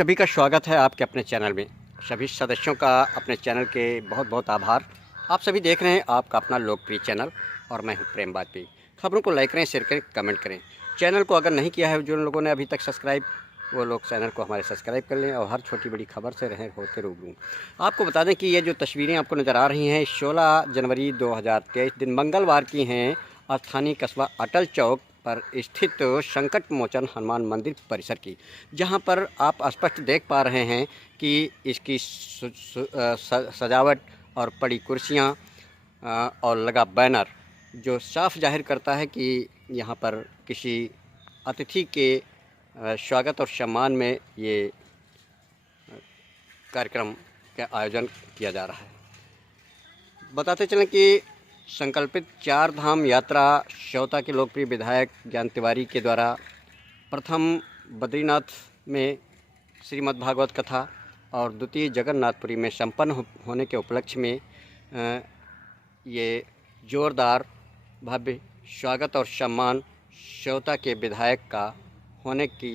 सभी का स्वागत है आपके अपने चैनल में। सभी सदस्यों का अपने चैनल के बहुत बहुत आभार। आप सभी देख रहे हैं आपका अपना लोकप्रिय चैनल और मैं हूं प्रेम वाजपेयी। खबरों को लाइक करें, शेयर करें, कमेंट करें। चैनल को अगर नहीं किया है जिन लोगों ने अभी तक सब्सक्राइब, वो लोग चैनल को हमारे सब्सक्राइब कर लें और हर छोटी बड़ी खबर से रहें होते रूबरू। आपको बता दें कि ये जो तस्वीरें आपको नज़र आ रही हैं 16 जनवरी 2023 दिन मंगलवार की हैं। स्थानीय कस्बा अटल चौक पर स्थित संकट मोचन हनुमान मंदिर परिसर की, जहां पर आप स्पष्ट देख पा रहे हैं कि इसकी सजावट और पड़ी कुर्सियां और लगा बैनर जो साफ जाहिर करता है कि यहां पर किसी अतिथि के स्वागत और सम्मान में ये कार्यक्रम का आयोजन किया जा रहा है। बताते चलें कि संकल्पित 4 धाम यात्रा श्योता के लोकप्रिय विधायक ज्ञान तिवारी के द्वारा प्रथम बद्रीनाथ में श्रीमद्भागवत कथा और द्वितीय जगन्नाथपुरी में संपन्न होने के उपलक्ष्य में ये जोरदार भव्य स्वागत और सम्मान श्योता के विधायक का होने की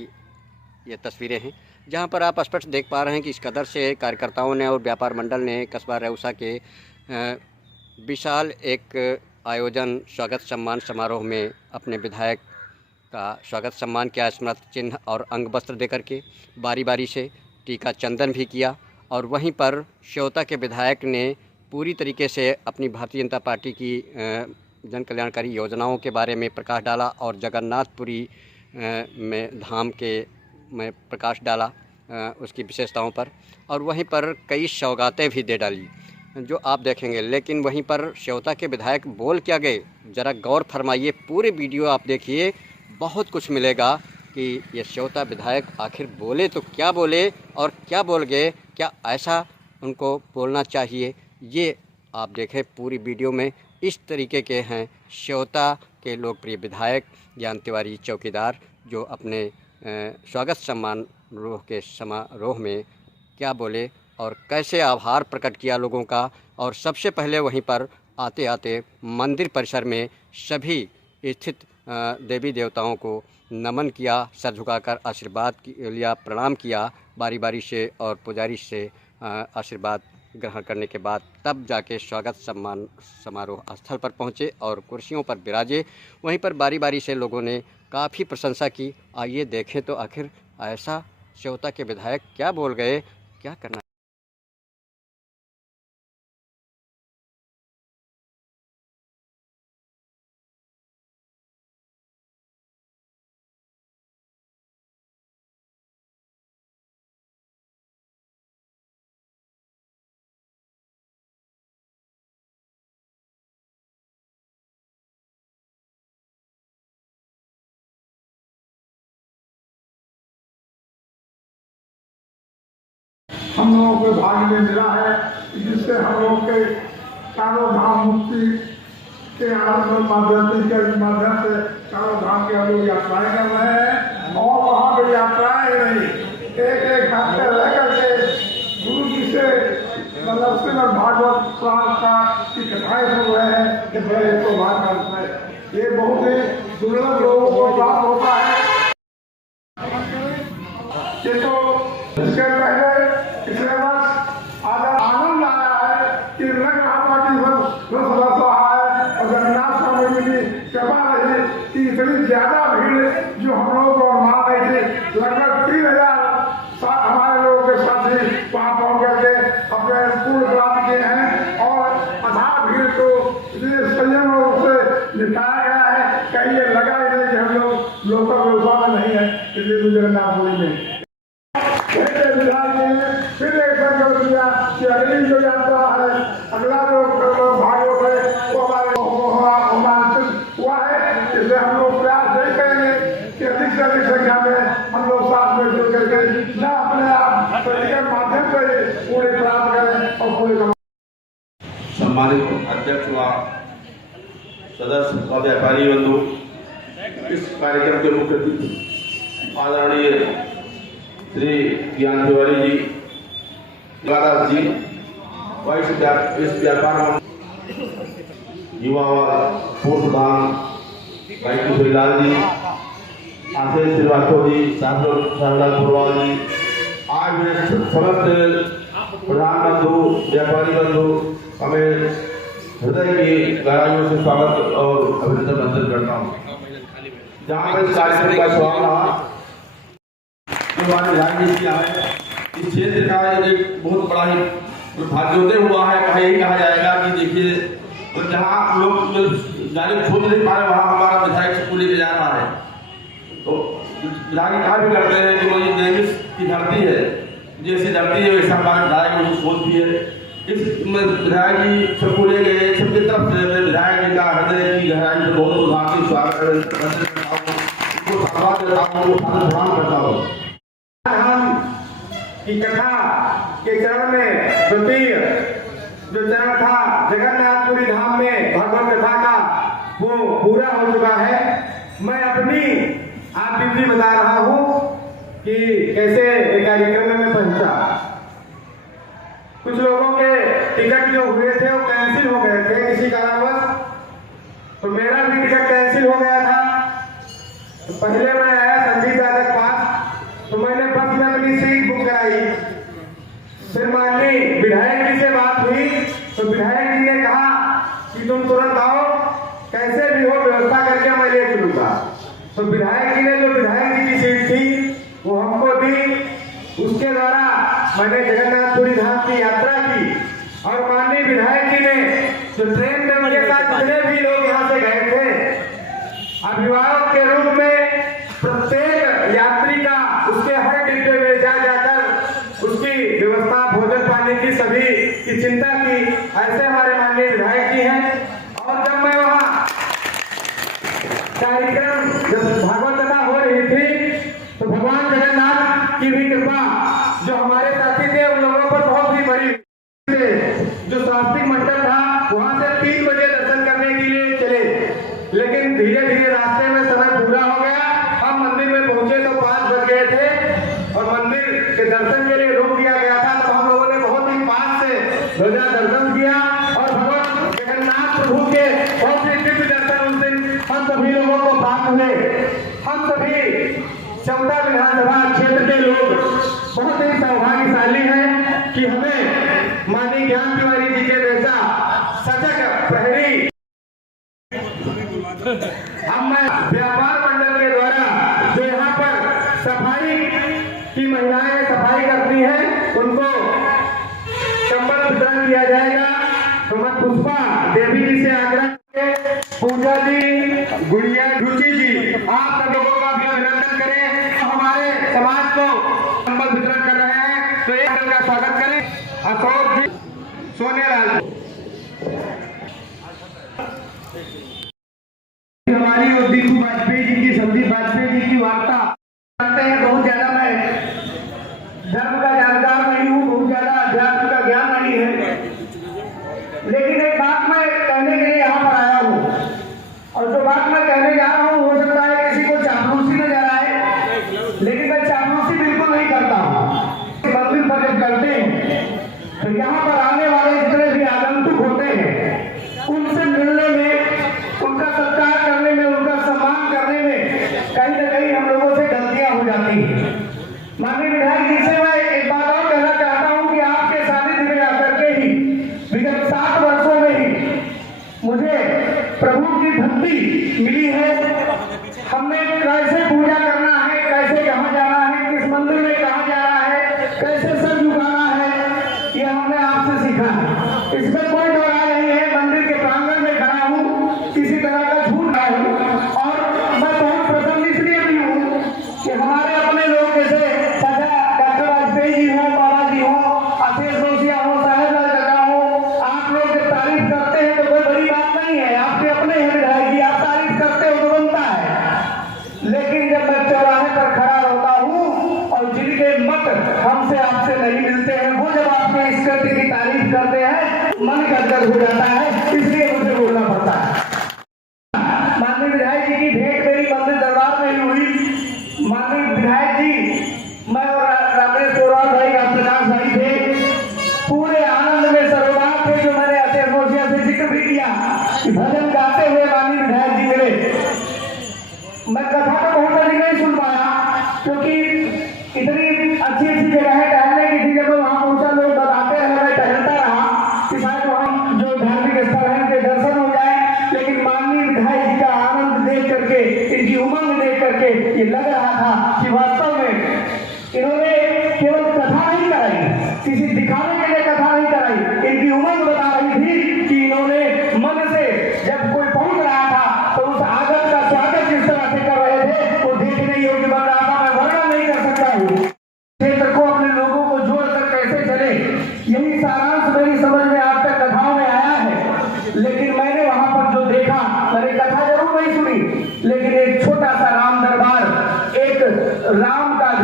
ये तस्वीरें हैं, जहां पर आप स्पष्ट देख पा रहे हैं कि इस कदर से कार्यकर्ताओं ने और व्यापार मंडल ने कस्बा रेउसा के विशाल एक आयोजन स्वागत सम्मान समारोह में अपने विधायक का स्वागत सम्मान किया। स्मृति चिन्ह और अंग वस्त्र देकर के बारी बारी से टीका चंदन भी किया और वहीं पर श्योता के विधायक ने पूरी तरीके से अपनी भारतीय जनता पार्टी की जन कल्याणकारी योजनाओं के बारे में प्रकाश डाला और जगन्नाथपुरी में धाम के में प्रकाश डाला उसकी विशेषताओं पर, और वहीं पर कई सौगातें भी दे डाली जो आप देखेंगे। लेकिन वहीं पर श्योता के विधायक बोल क्या गए, ज़रा गौर फरमाइए, पूरे वीडियो आप देखिए, बहुत कुछ मिलेगा कि ये श्योता विधायक आखिर बोले तो क्या बोले और क्या बोल गए, क्या ऐसा उनको बोलना चाहिए, ये आप देखें पूरी वीडियो में। इस तरीके के हैं श्योता के लोकप्रिय विधायक ज्ञान तिवारी चौकीदार, जो अपने स्वागत सम्मान के समारोह में क्या बोले और कैसे आभार प्रकट किया लोगों का। और सबसे पहले वहीं पर आते आते मंदिर परिसर में सभी स्थित देवी देवताओं को नमन किया, सर झुकाकर आशीर्वाद लिया, प्रणाम किया बारी बारी से और पुजारी से आशीर्वाद ग्रहण करने के बाद तब जाके स्वागत सम्मान समारोह स्थल पर पहुँचे और कुर्सियों पर विराजे। वहीं पर बारी बारी से लोगों ने काफ़ी प्रशंसा की। आइए देखें तो आखिर ऐसा श्योता के विधायक क्या बोल गए, क्या करना। हम लोगों को भाग में मिला है, जिससे हम लोग के चारों धाम मुक्ति के माध्यम से चारों धाम की हम लोग यात्राएं कर रहे हैं। और वहाँ पर यात्राएं नहीं, एक हफ्ते रह करके गुरु जी से मतलब श्रीमद् भागवत पुराण का की कथाएं सुन रहे हैं कि बड़े सौभाग्य है। ये बहुत ही दुर्लभ लोगों को प्राप्त होता है। ये तो इसके पहले पिछले वर्ष आनंद आया है कि लग रहा था कि है और जगन्नाथ स्वामी जी की कृपा रही कि इतनी ज्यादा भीड़ जो हम लोग को अनुमान नहीं थी, लगभग 3000 हमारे लोगों के साथी वहाँ पहुँच करके अपने पूर्ण प्राप्त किए हैं। और अथाह भीड़ को संयम रूप से निपटाया गया है। कहीं ये लगा ही नहीं कि हम लोग लोकल व्यवसाय में नहीं है, इसलिए जगन्नाथपुरी में फिर एक संकल्प लिया कि अगली जो यात्रा है, अगला जो भागवत है वो हमारे रोमांचित हुआ है। इसलिए हम लोग प्रयास नहीं करेंगे कि अधिक से अधिक संख्या में हम लोग साथ में जुड़ करके न अपने आप के माध्यम से पूरे प्राप्त करें और पूरे सम्मानित अध्यक्ष व सदस्य व व्यापारी बंधु, इस कार्यक्रम के मुख्य अतिथि आदरणीय श्री ज्ञान तिवारी जी, दादा जी, इस व्यापार युवा पूर्व प्रधान भाई किशोरीलाल जी, आशीष श्रीवास्तव जी, शाहरुख पुरवाल जी, आज मैं समस्त प्रधान बंधु व्यापारी बंधु हमें हृदय की गहराइयों से स्वागत और अभिनंदन मंजूर करता हूँ। जहाँ पर इस कार्यक्रम का सवाल रहा जो हमारे विधायक जी किया है, इस क्षेत्र का एक बहुत बड़ा ही भाग्योदय हुआ है। कहा यही कहा जाएगा कि देखिए तो जहाँ लोग जाने खोज नहीं पा रहे वहाँ हमारा विधायक सबको लेके जा रहा है। तो विधायक कहा भी करते हैं कि वो ये नेमिस की धरती है, जैसी धरती है वैसा हमारे विधायक की सोच भी है। इस विधायक जी सबको ले गए, सबकी तरफ से मैं विधायक जी का हृदय की गहराई से बहुत बहुत हार्दिक स्वागत करता हूँ, उनको धन्यवाद देता हूँ, उनको प्रणाम करता हूँ। की कथा के चरण में द्वितीय जो चरण था जगन्नाथपुरी धाम में भगवत कथा का वो पूरा हो चुका है। मैं अपनी आप विधि बता रहा हूँ कि कैसे एक कार्यक्रम में पहुंचा। कुछ लोगों के टिकट जो हुए थे वो कैंसिल हो गए थे किसी कारणवश, तो मेरा भी टिकट कैंसिल हो गया था। तो पहले मैं आया संदीप यादव पास, तो मैंने बस में अपनी सीट बुक कराई। फिर माननीय विधायक जी से बात हुई तो विधायक जी ने कहा कि तुम तुरंत आओ, कैसे भी हो व्यवस्था करके मैं ले चलूंगा। तो विधायक जी ने जो विधायक जी की सीट थी वो हमको दी, उसके द्वारा मैंने जगन्नाथपुरी धाम की यात्रा की। और माननीय विधायक जी ने जो ट्रेन में उनके साथ जितने भी लोग यहाँ से गए थे, अभिभावक के रूप में प्रत्येक यात्री का उसके हर डिब्बे में जा जाकर उसकी व्यवस्था भोजन पानी की सभी की चिंता की। ऐसे हमारे माननीय विधायक जी हैं। और जब मैं वहाँ कार्यक्रम जब भागवत कथा हो रही थी तो भगवान जगन्नाथ की भी कृपा जो हमारे साथी थे उन लोगों पर बहुत ही बड़ी। जो शास्त्रिक मंडल था वहां से 3 बजे दर्शन करने के लिए चले, लेकिन धीरे धीरे रास्ते में समय पूरा हो गया। हम मंदिर में पहुंचे तो 5 बज गए थे और मंदिर के दर्शन के लिए रोक दिया गया था। तो हम लोगों ने बहुत ही पास से ध्वजा दर्शन किया और भगवान जगन्नाथ प्रभु के बहुत ही दिव्य दर्शन उस दिन हम सभी लोगों को प्राप्त हुए। हम सभी चौथा विधानसभा क्षेत्र के लोग बहुत ही सौभाग्यशाली हैं कि हमें माननीय ज्ञान तिवारी जी के जैसा सजग प्रहरी हम व्यापार मंडल के द्वारा जो यहाँ पर सफाई की महिलाएं सफाई करती हैं उनको कंबल वितरण किया जाएगा। तो मैं पुष्पा देवी जी से आग्रह करके पूजा जी, गुड़िया, रुचि जी, आप सब लोगों का भी अभिनंदन करें। हमारे समाज को कंबल वितरण कर रहे हैं तो एक का स्वागत करें। अशोक जी, सोनेलाल हमारी और दीपू वाजपेयी जी की, संदीप वाजपेयी जी की वार्ता करते हैं। बहुत ज्यादा मैं धर्म का जानकार नहीं हूँ, बहुत ज्यादा अध्यात्म का ज्ञान नहीं है, लेकिन एक बात मैं कहने के लिए यहाँ पर आया हूँ। और जो बात मैं कहने जा रहा हूँ हो सकता है किसी को चापलूसी नजर आए, लेकिन मैं चापलूसी बिल्कुल नहीं करता हूँ। मंदिर पर जब करते हैं तो यहाँ पर आने वाले जितने भी आगंतुक होते हैं उनसे मिलने में, उनका सत्कार करने में, उनका सम्मान करने में कहीं न कहीं हम लोगों से गलतियां हो जाती हैं। माननीय विधायक जी से मैं एक बात और कहना चाहता हूं कि आपके सानिध्य में आकर के ही विगत 7 वर्षों में ही मुझे प्रभु की भक्ति मिली है। हमने कैसे पूजा करना है, कैसे कहाँ जाना है, किस मंदिर में कहाँ जाना है, कैसे सर झुकाना है, ये हमने आपसे सीखा है। इसमें कोई दो राय नहीं है। मंदिर के प्रांगण में खड़ा हूँ, किसी तरह का झूठ नहीं हूँ। और मैं बहुत प्रसन्न इसलिए भी हूँ कि हमारे अपने लोग जैसे डॉक्टर वाजपेयी जी हो, बाबा जी हो, आशीष जोशिया हो, साहेबलाल दादा हो, आप लोग जब तारीफ करते हैं तो कोई बड़ी बात नहीं है। आपके अपने हैं विधायक जी, आप तारीफ करते हो तो बनता है। लेकिन जब मैं चौराहे पर खड़ा होता हूँ और जिनके मत हमसे आपसे नहीं मिलते हैं वो जब आपके इस कृत्य की तारीफ करते हैं मन गदगद हो जाता है, इसलिए मुझे बोलना पड़ता है। माननीय विधायक जी की भेंट मेरी मंदिर दरबार में ही हुई। माननीय विधायक जी, मैं और राजेश सोराव भाई, प्रकाश भाई थे, पूरे आनंद में सरोकार थे। जो मैंने अशेष जोशिया से जिक्र भी किया कि भजन गाते हुए माननीय विधायक जी मिले। मैं कथा तो बहुत अधिक नहीं सुन पाया क्योंकि इतनी अच्छी अच्छी जगह है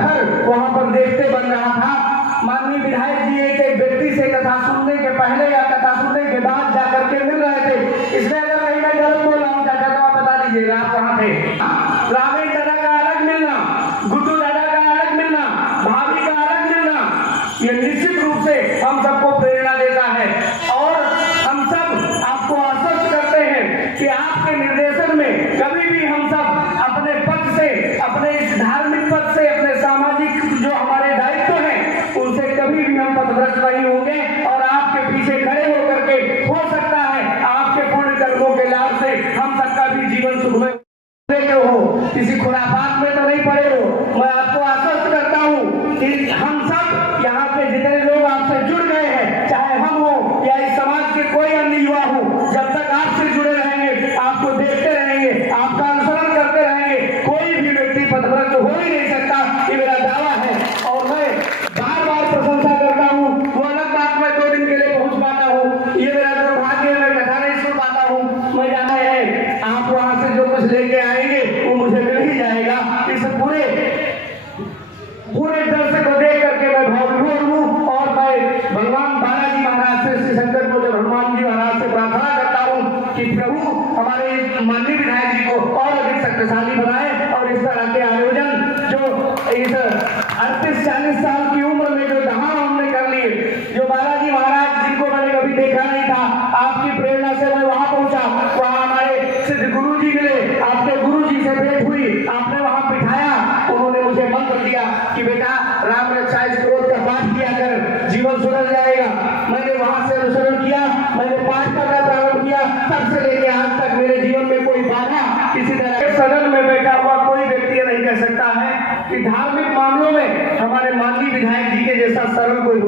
घर वहां पर देखते बन रहा था। माननीय विधायक जी एक व्यक्ति से कथा सुनने के पहले या कथा सुनने के बाद जाकर के मिल रहे थे। इसमें अगर कहीं मैं गलत बोल रहा हूँ चाचा तो आप बता दीजिएगा आप कहाँ थे। रामेश दादा का अलग मिलना, गुड्डू दादा का अलग मिलना, भाभी का अलग मिलना, ये निश्चित रूप से हम सबको प्रेरणा देता है। और हम सब आपको आश्वस्त करते हैं कि आपके निर्देशन में कभी भी हम सब अपने पद से, अपने इस धार्मिक पद से, अपने सामाजिक जो हमारे दायित्व हैं उनसे कभी भी हम पथभ्रष्ट नहीं होंगे। और आपके पीछे खड़े होकर के हो सकता है आपके पुण्य कर्मों के लाभ से हम सबका भी जीवन सुखमय हो, किसी खुराफात में तो नहीं पड़े हो। मैं आपको आश्वस्त करता हूँ कि हम सब यहाँ पे जितने लोग आपसे जुड़ गए हैं, चाहे हम हो या इस समाज के कोई अन्य युवा हो, जब तक आपसे जुड़े रहेंगे, आपको देखते रहेंगे, आपका अनुसरण करते रहेंगे, कोई भी व्यक्ति पथभ्रष्ट हो ही नहीं सकता, ये मेरा दावा है। और मैं बार बार प्रशंसा करता हूँ, वो अलग बात मैं 2 दिन के लिए पहुंच पाता हूँ, ये मेरा दुर्भाग्य, मैं कथा नहीं सुन पाता हूँ। मैं जाना है आप वहां से जो कुछ लेके आएंगे वो मुझे मिल ही जाएगा। इस पूरे दर्शक को देख करके मैं भावविभोर हूँ। और मैं भगवान बालाजी महाराज से, श्री शंकर को, जब हनुमान जी महाराज से प्रार्थना करता हूँ कि प्रभु हमारे माननीय विधायक जी को और अधिक शक्तिशाली बनाए और इस तरह के आयोजन जो इस 38-40 साल की उम्र में जो धमाम हमने कर लिए, जो बालाजी महाराज जिनको मैंने कभी देखा नहीं था, आपकी प्रेरणा से मैं वहां पहुंचा, वहां हमारे सिद्ध गुरु जी मिले, आपके गुरु जी से भेंट हुई, आपने वहां बिठाया, उन्होंने मुझे मंत्र दिया कि बेटा राम रक्षा स्तोत्र का पाठ किया कर, जीवन सुधर जाएगा। मैंने वहां से अनुसरण किया, मैंने पाठ करना प्रारंभ किया, तब से लेके आज तक मेरे जीवन में कोई बाधा किसी तरह। सदन में बैठा हुआ कोई व्यक्ति नहीं कह सकता है कि धार्मिक मामलों में हमारे माननीय विधायक जी के जैसा सरल कोई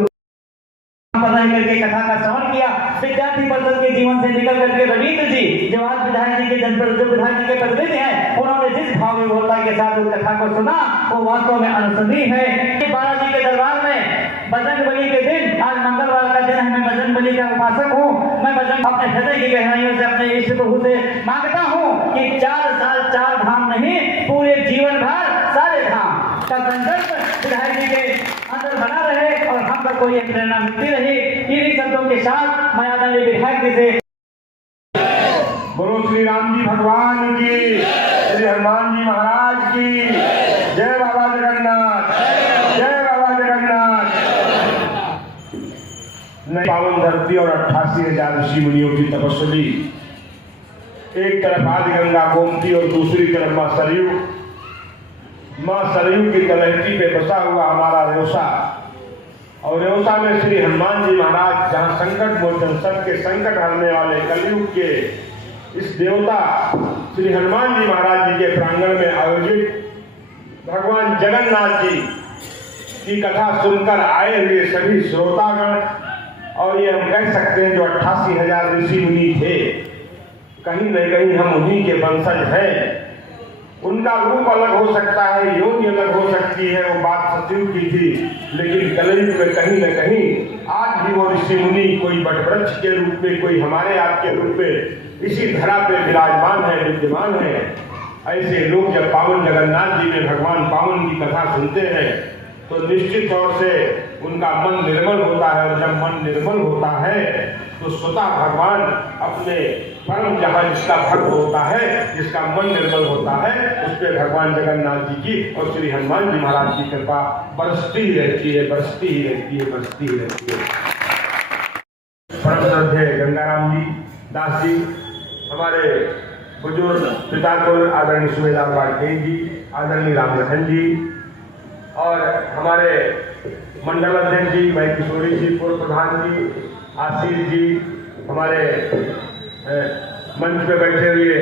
पढ़ाई करके कथा का श्रवण किया। विद्यार्थी परिषद के जीवन से निकल करके रविंद्र जी जो आज विधायक जी के जो विधायक जी के प्रतिनिधि हैं, उन्होंने जिस भाव विभोरता के साथ उस कथा को सुना वो वास्तव में अनुसंधीय है। बालाजी के दरबार में बजरंग बली के दिन, आज मंगलवार का दिन है, मैं बजरंग बली का उपासक हूँ। मैं बजरंग अपने हृदय की गहराइयों से अपने इष्ट प्रभु से मांगता हूँ कि 4 साल 4 धाम नहीं, पूरे जीवन भर सारे धाम का संकल्प विधायक जी के अंदर बना रहे और हम सबको ये प्रेरणा मिलती रही। इन्हीं शब्दों के साथ मैं आदरणीय विधायक जी से बोलो श्री राम जी भगवान की, श्री हनुमान जी महाराज की जय, बाबा जगन्नाथ, जय बाबा जगन्नाथ। पावन धरती और 88,000 ऋषि मुनियों की तपस्वी, एक तरफ आदि गंगा गोमती और दूसरी तरफ माँ सरयू की तलहटी पे बसा हुआ हमारा रेवसा, और रेवसा में श्री हनुमान जी महाराज, जहाँ संकट मोचन, सबके संकट हरने वाले कलयुग के इस देवता श्री हनुमान जी महाराज जी के प्रांगण में आयोजित भगवान जगन्नाथ जी की कथा सुनकर आए हुए सभी श्रोतागण, और ये हम कह सकते हैं जो 88,000 ऋषि मुनि थे, कहीं न कहीं हम उन्हीं के वंशज हैं। उनका रूप अलग हो सकता है, योनि अलग हो सकती है, वो बात सतयुग की थी, लेकिन कलयुग में कहीं न कहीं आज भी वो ऋषि मुनि कोई वटवृक्ष के रूप में, कोई हमारे आपके रूप में इसी धरा पे विराजमान है, विद्यमान है। ऐसे लोग जब पावन जगन्नाथ जी में भगवान पावन की कथा सुनते हैं तो निश्चित तौर से उनका मन निर्मल होता है, और जब मन निर्मल होता है तो स्वतः भगवान अपने परम जहाँ जिसका भक्त होता है, जिसका मन निर्मल होता है, उस पर भगवान जगन्नाथ जी की और श्री हनुमान जी महाराज की कृपा बरसती ही रहती है, बरसती ही रहती है, बरसती ही रहती है। परम श्रद्धेय गंगाराम जी दास जी, हमारे बुजुर्ग पिता को आदरणीय सुबेदार वाजपेयी जी, आदरणीय रामलखन जी, और हमारे मंडल अध्यक्ष जी भाई किशोरी जी, पूर्व प्रधान जी आशीष जी, हमारे मंच पे बैठे हुए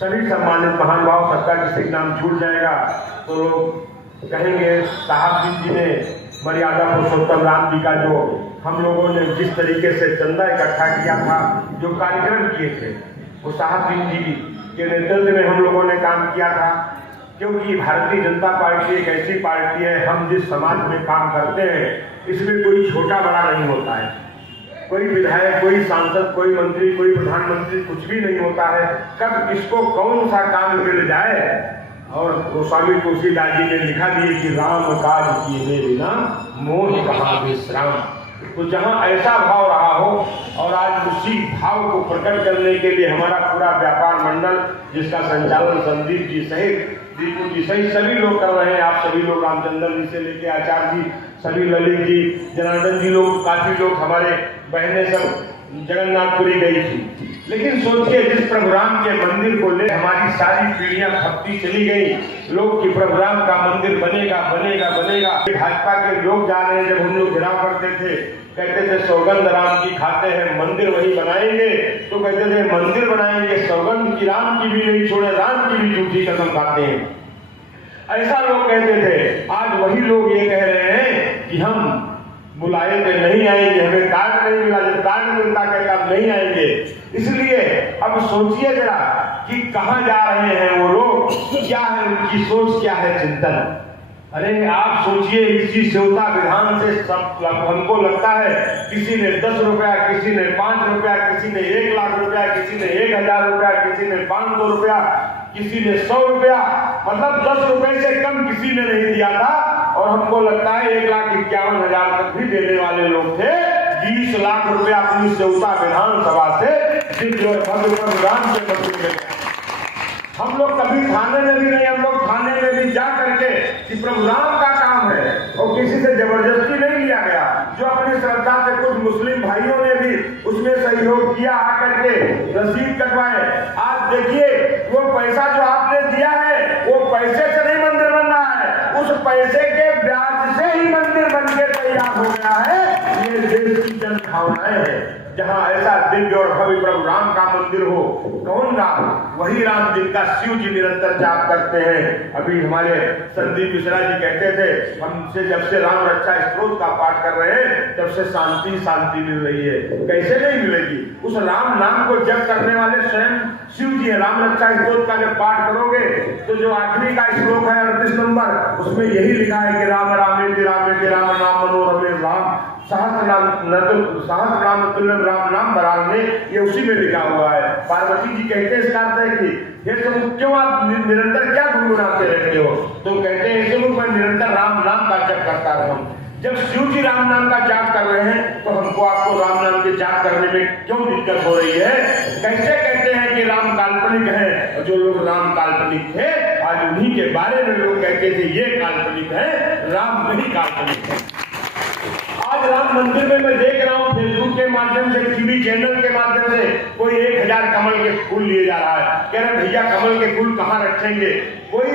सभी सम्मानित महान भाव, सबका किसी नाम छूट जाएगा तो लोग कहेंगे साहब जी ने मर्यादा पुरुषोत्तम राम जी का जो हम लोगों ने जिस तरीके से चंदा इकट्ठा किया था, जो कार्यक्रम किए थे, वो साहब जी के नेतृत्व में हम लोगों ने काम किया था। क्योंकि भारतीय जनता पार्टी एक ऐसी पार्टी है, हम जिस समाज में काम करते हैं इसमें कोई छोटा बड़ा नहीं होता है, कोई विधायक, कोई सांसद, कोई मंत्री, कोई प्रधानमंत्री, कुछ भी नहीं होता है। कब किसको कौन सा काम मिल जाए और गोस्वामी तुलसीदास जी ने लिखा दिए कि राम काज किए बिना मोह कहाँ विश्राम। तो जहाँ ऐसा भाव रहा हो और आज उसी भाव को प्रकट करने के लिए हमारा पूरा व्यापार मंडल जिसका संचालन संदीप जी सहित दीपू जी सहित सभी लोग कर रहे हैं, आप सभी लोग रामचंद्र जी से लेके आचार्य जी, सभी ललित जी, जनार्दन जी लोग, काफी लोग हमारे बहनें सब जगन्नाथपुरी गई थी। लेकिन सोचिए जिस प्रभु राम के मंदिर को ले हमारी सारी पीढ़ियां भक्ति चली गई, लोग कि प्रभु राम का मंदिर बनेगा बनेगा बनेगा। भाजपा के लोग जा रहे हैं, जब हम लोग घिराव करते थे कहते थे सौगंध राम की खाते हैं, मंदिर वही बनाएंगे, तो कहते थे मंदिर बनाएंगे सौगंध की राम की भी नहीं छोड़े, राम की भी झूठी कसम खाते हैं, ऐसा लोग कहते थे। आज वही लोग ये कह रहे हैं कि हम बुलाए थे नहीं आएंगे, हमें कार्ड नहीं मिला, जब कार्ड मिलता कहता हम नहीं आएंगे। इसलिए अब सोचिए जरा कि कहाँ जा रहे हैं वो लोग, क्या है उनकी सोच, क्या है चिंतन। अरे आप सोचिए इसी सेवता विधान से सब हमको लगता है किसी ने 10 रुपया, किसी ने 5 रुपया, किसी ने 1 लाख रुपया, किसी ने 1000 रुपया, किसी ने 500 रुपया, किसी ने 100 रुपया, मतलब 10 रुपए से कम किसी ने नहीं दिया था। और हमको लगता है 1,51,000 तक भी देने वाले लोग थे। 20 लाख रुपया अपनी सेवता विधानसभा से राम के मंदिर में। हम लोग कभी थाने में भी नहीं, हम लोग थाने में भी जा करके कि प्रभु राम का काम है और किसी से जबरदस्ती नहीं लिया गया। जो अपनी श्रद्धा से कुछ मुस्लिम भाइयों ने भी उसमें सहयोग किया, आकर के रसीद कटवाए। आज देखिए वो पैसा जो आपने दिया है वो पैसे से नहीं मंदिर बन रहा है, उस पैसे के ब्याज से ही मंदिर बन के तैयार हो गया है। ये देश की जन भावनाएं हैं। जहाँ ऐसा दिव्य और भव्य प्रभु राम का मंदिर हो, कौन राम? वही राम जिनका शिव जी निरंतर जाप करते हैं। अभी हमारे संदीप मिश्रा जी कहते थे हमसे जब से राम रक्षा स्त्रोत का पाठ कर रहे हैं तब से शांति शांति मिल रही है। कैसे नहीं मिलेगी? उस राम नाम को जप करने वाले स्वयं शिव जी है। राम रक्षा स्त्रोत का जब पाठ करोगे तो जो आखिरी का श्लोक है 38 नंबर, उसमें यही लिखा है कि राम रामेति रामेति राम नाम मनोरमे राम सहस्र नाम तुल्यम राम नाम बराने, ये उसी में लिखा हुआ है। पार्वती जी कहते हैं इसका अर्थ है कि ये तुम क्यों आप निरंतर क्या गुनगुनाते रहते हो? तो कहते हैं इसे मैं निरंतर राम नाम का जप करता रहा हूँ। जब शिव जी राम नाम का जाप कर रहे हैं तो हमको आपको राम नाम के जाप करने में क्यों दिक्कत हो रही है? कैसे कहते हैं कि राम काल्पनिक है, और जो लोग राम काल्पनिक थे आज उन्हीं के बारे में लोग कहते थे ये काल्पनिक है, राम नहीं काल्पनिक है। आज राम मंदिर में मैं देख रहा हूँ फेसबुक के माध्यम से, टीवी चैनल के माध्यम से कोई 1000 कमल के फूल लिए जा रहा है। कह रहे भैया कमल के फूल कहाँ रखेंगे? कोई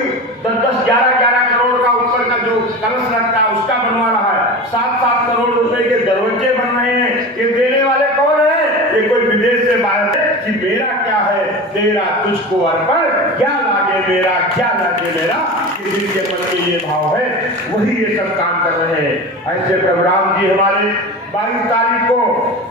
10-10, 11-11 करोड़ का ऊपर का जो कलश रखता है उसका बनवा रहा है। 7-7 करोड़ रुपए के दरवाजे बन रहे हैं। ये देने वाले कौन है? ये कोई विदेश से बाहर है कि मेरा क्या है तेरा तुझको अर्पण, क्या लागे मेरा क्या लागे मेरा, किसी के मन में ये भाव है, वही ये सब काम कर रहे हैं। ऐसे प्रभु राम जी हमारे 22 तारीख को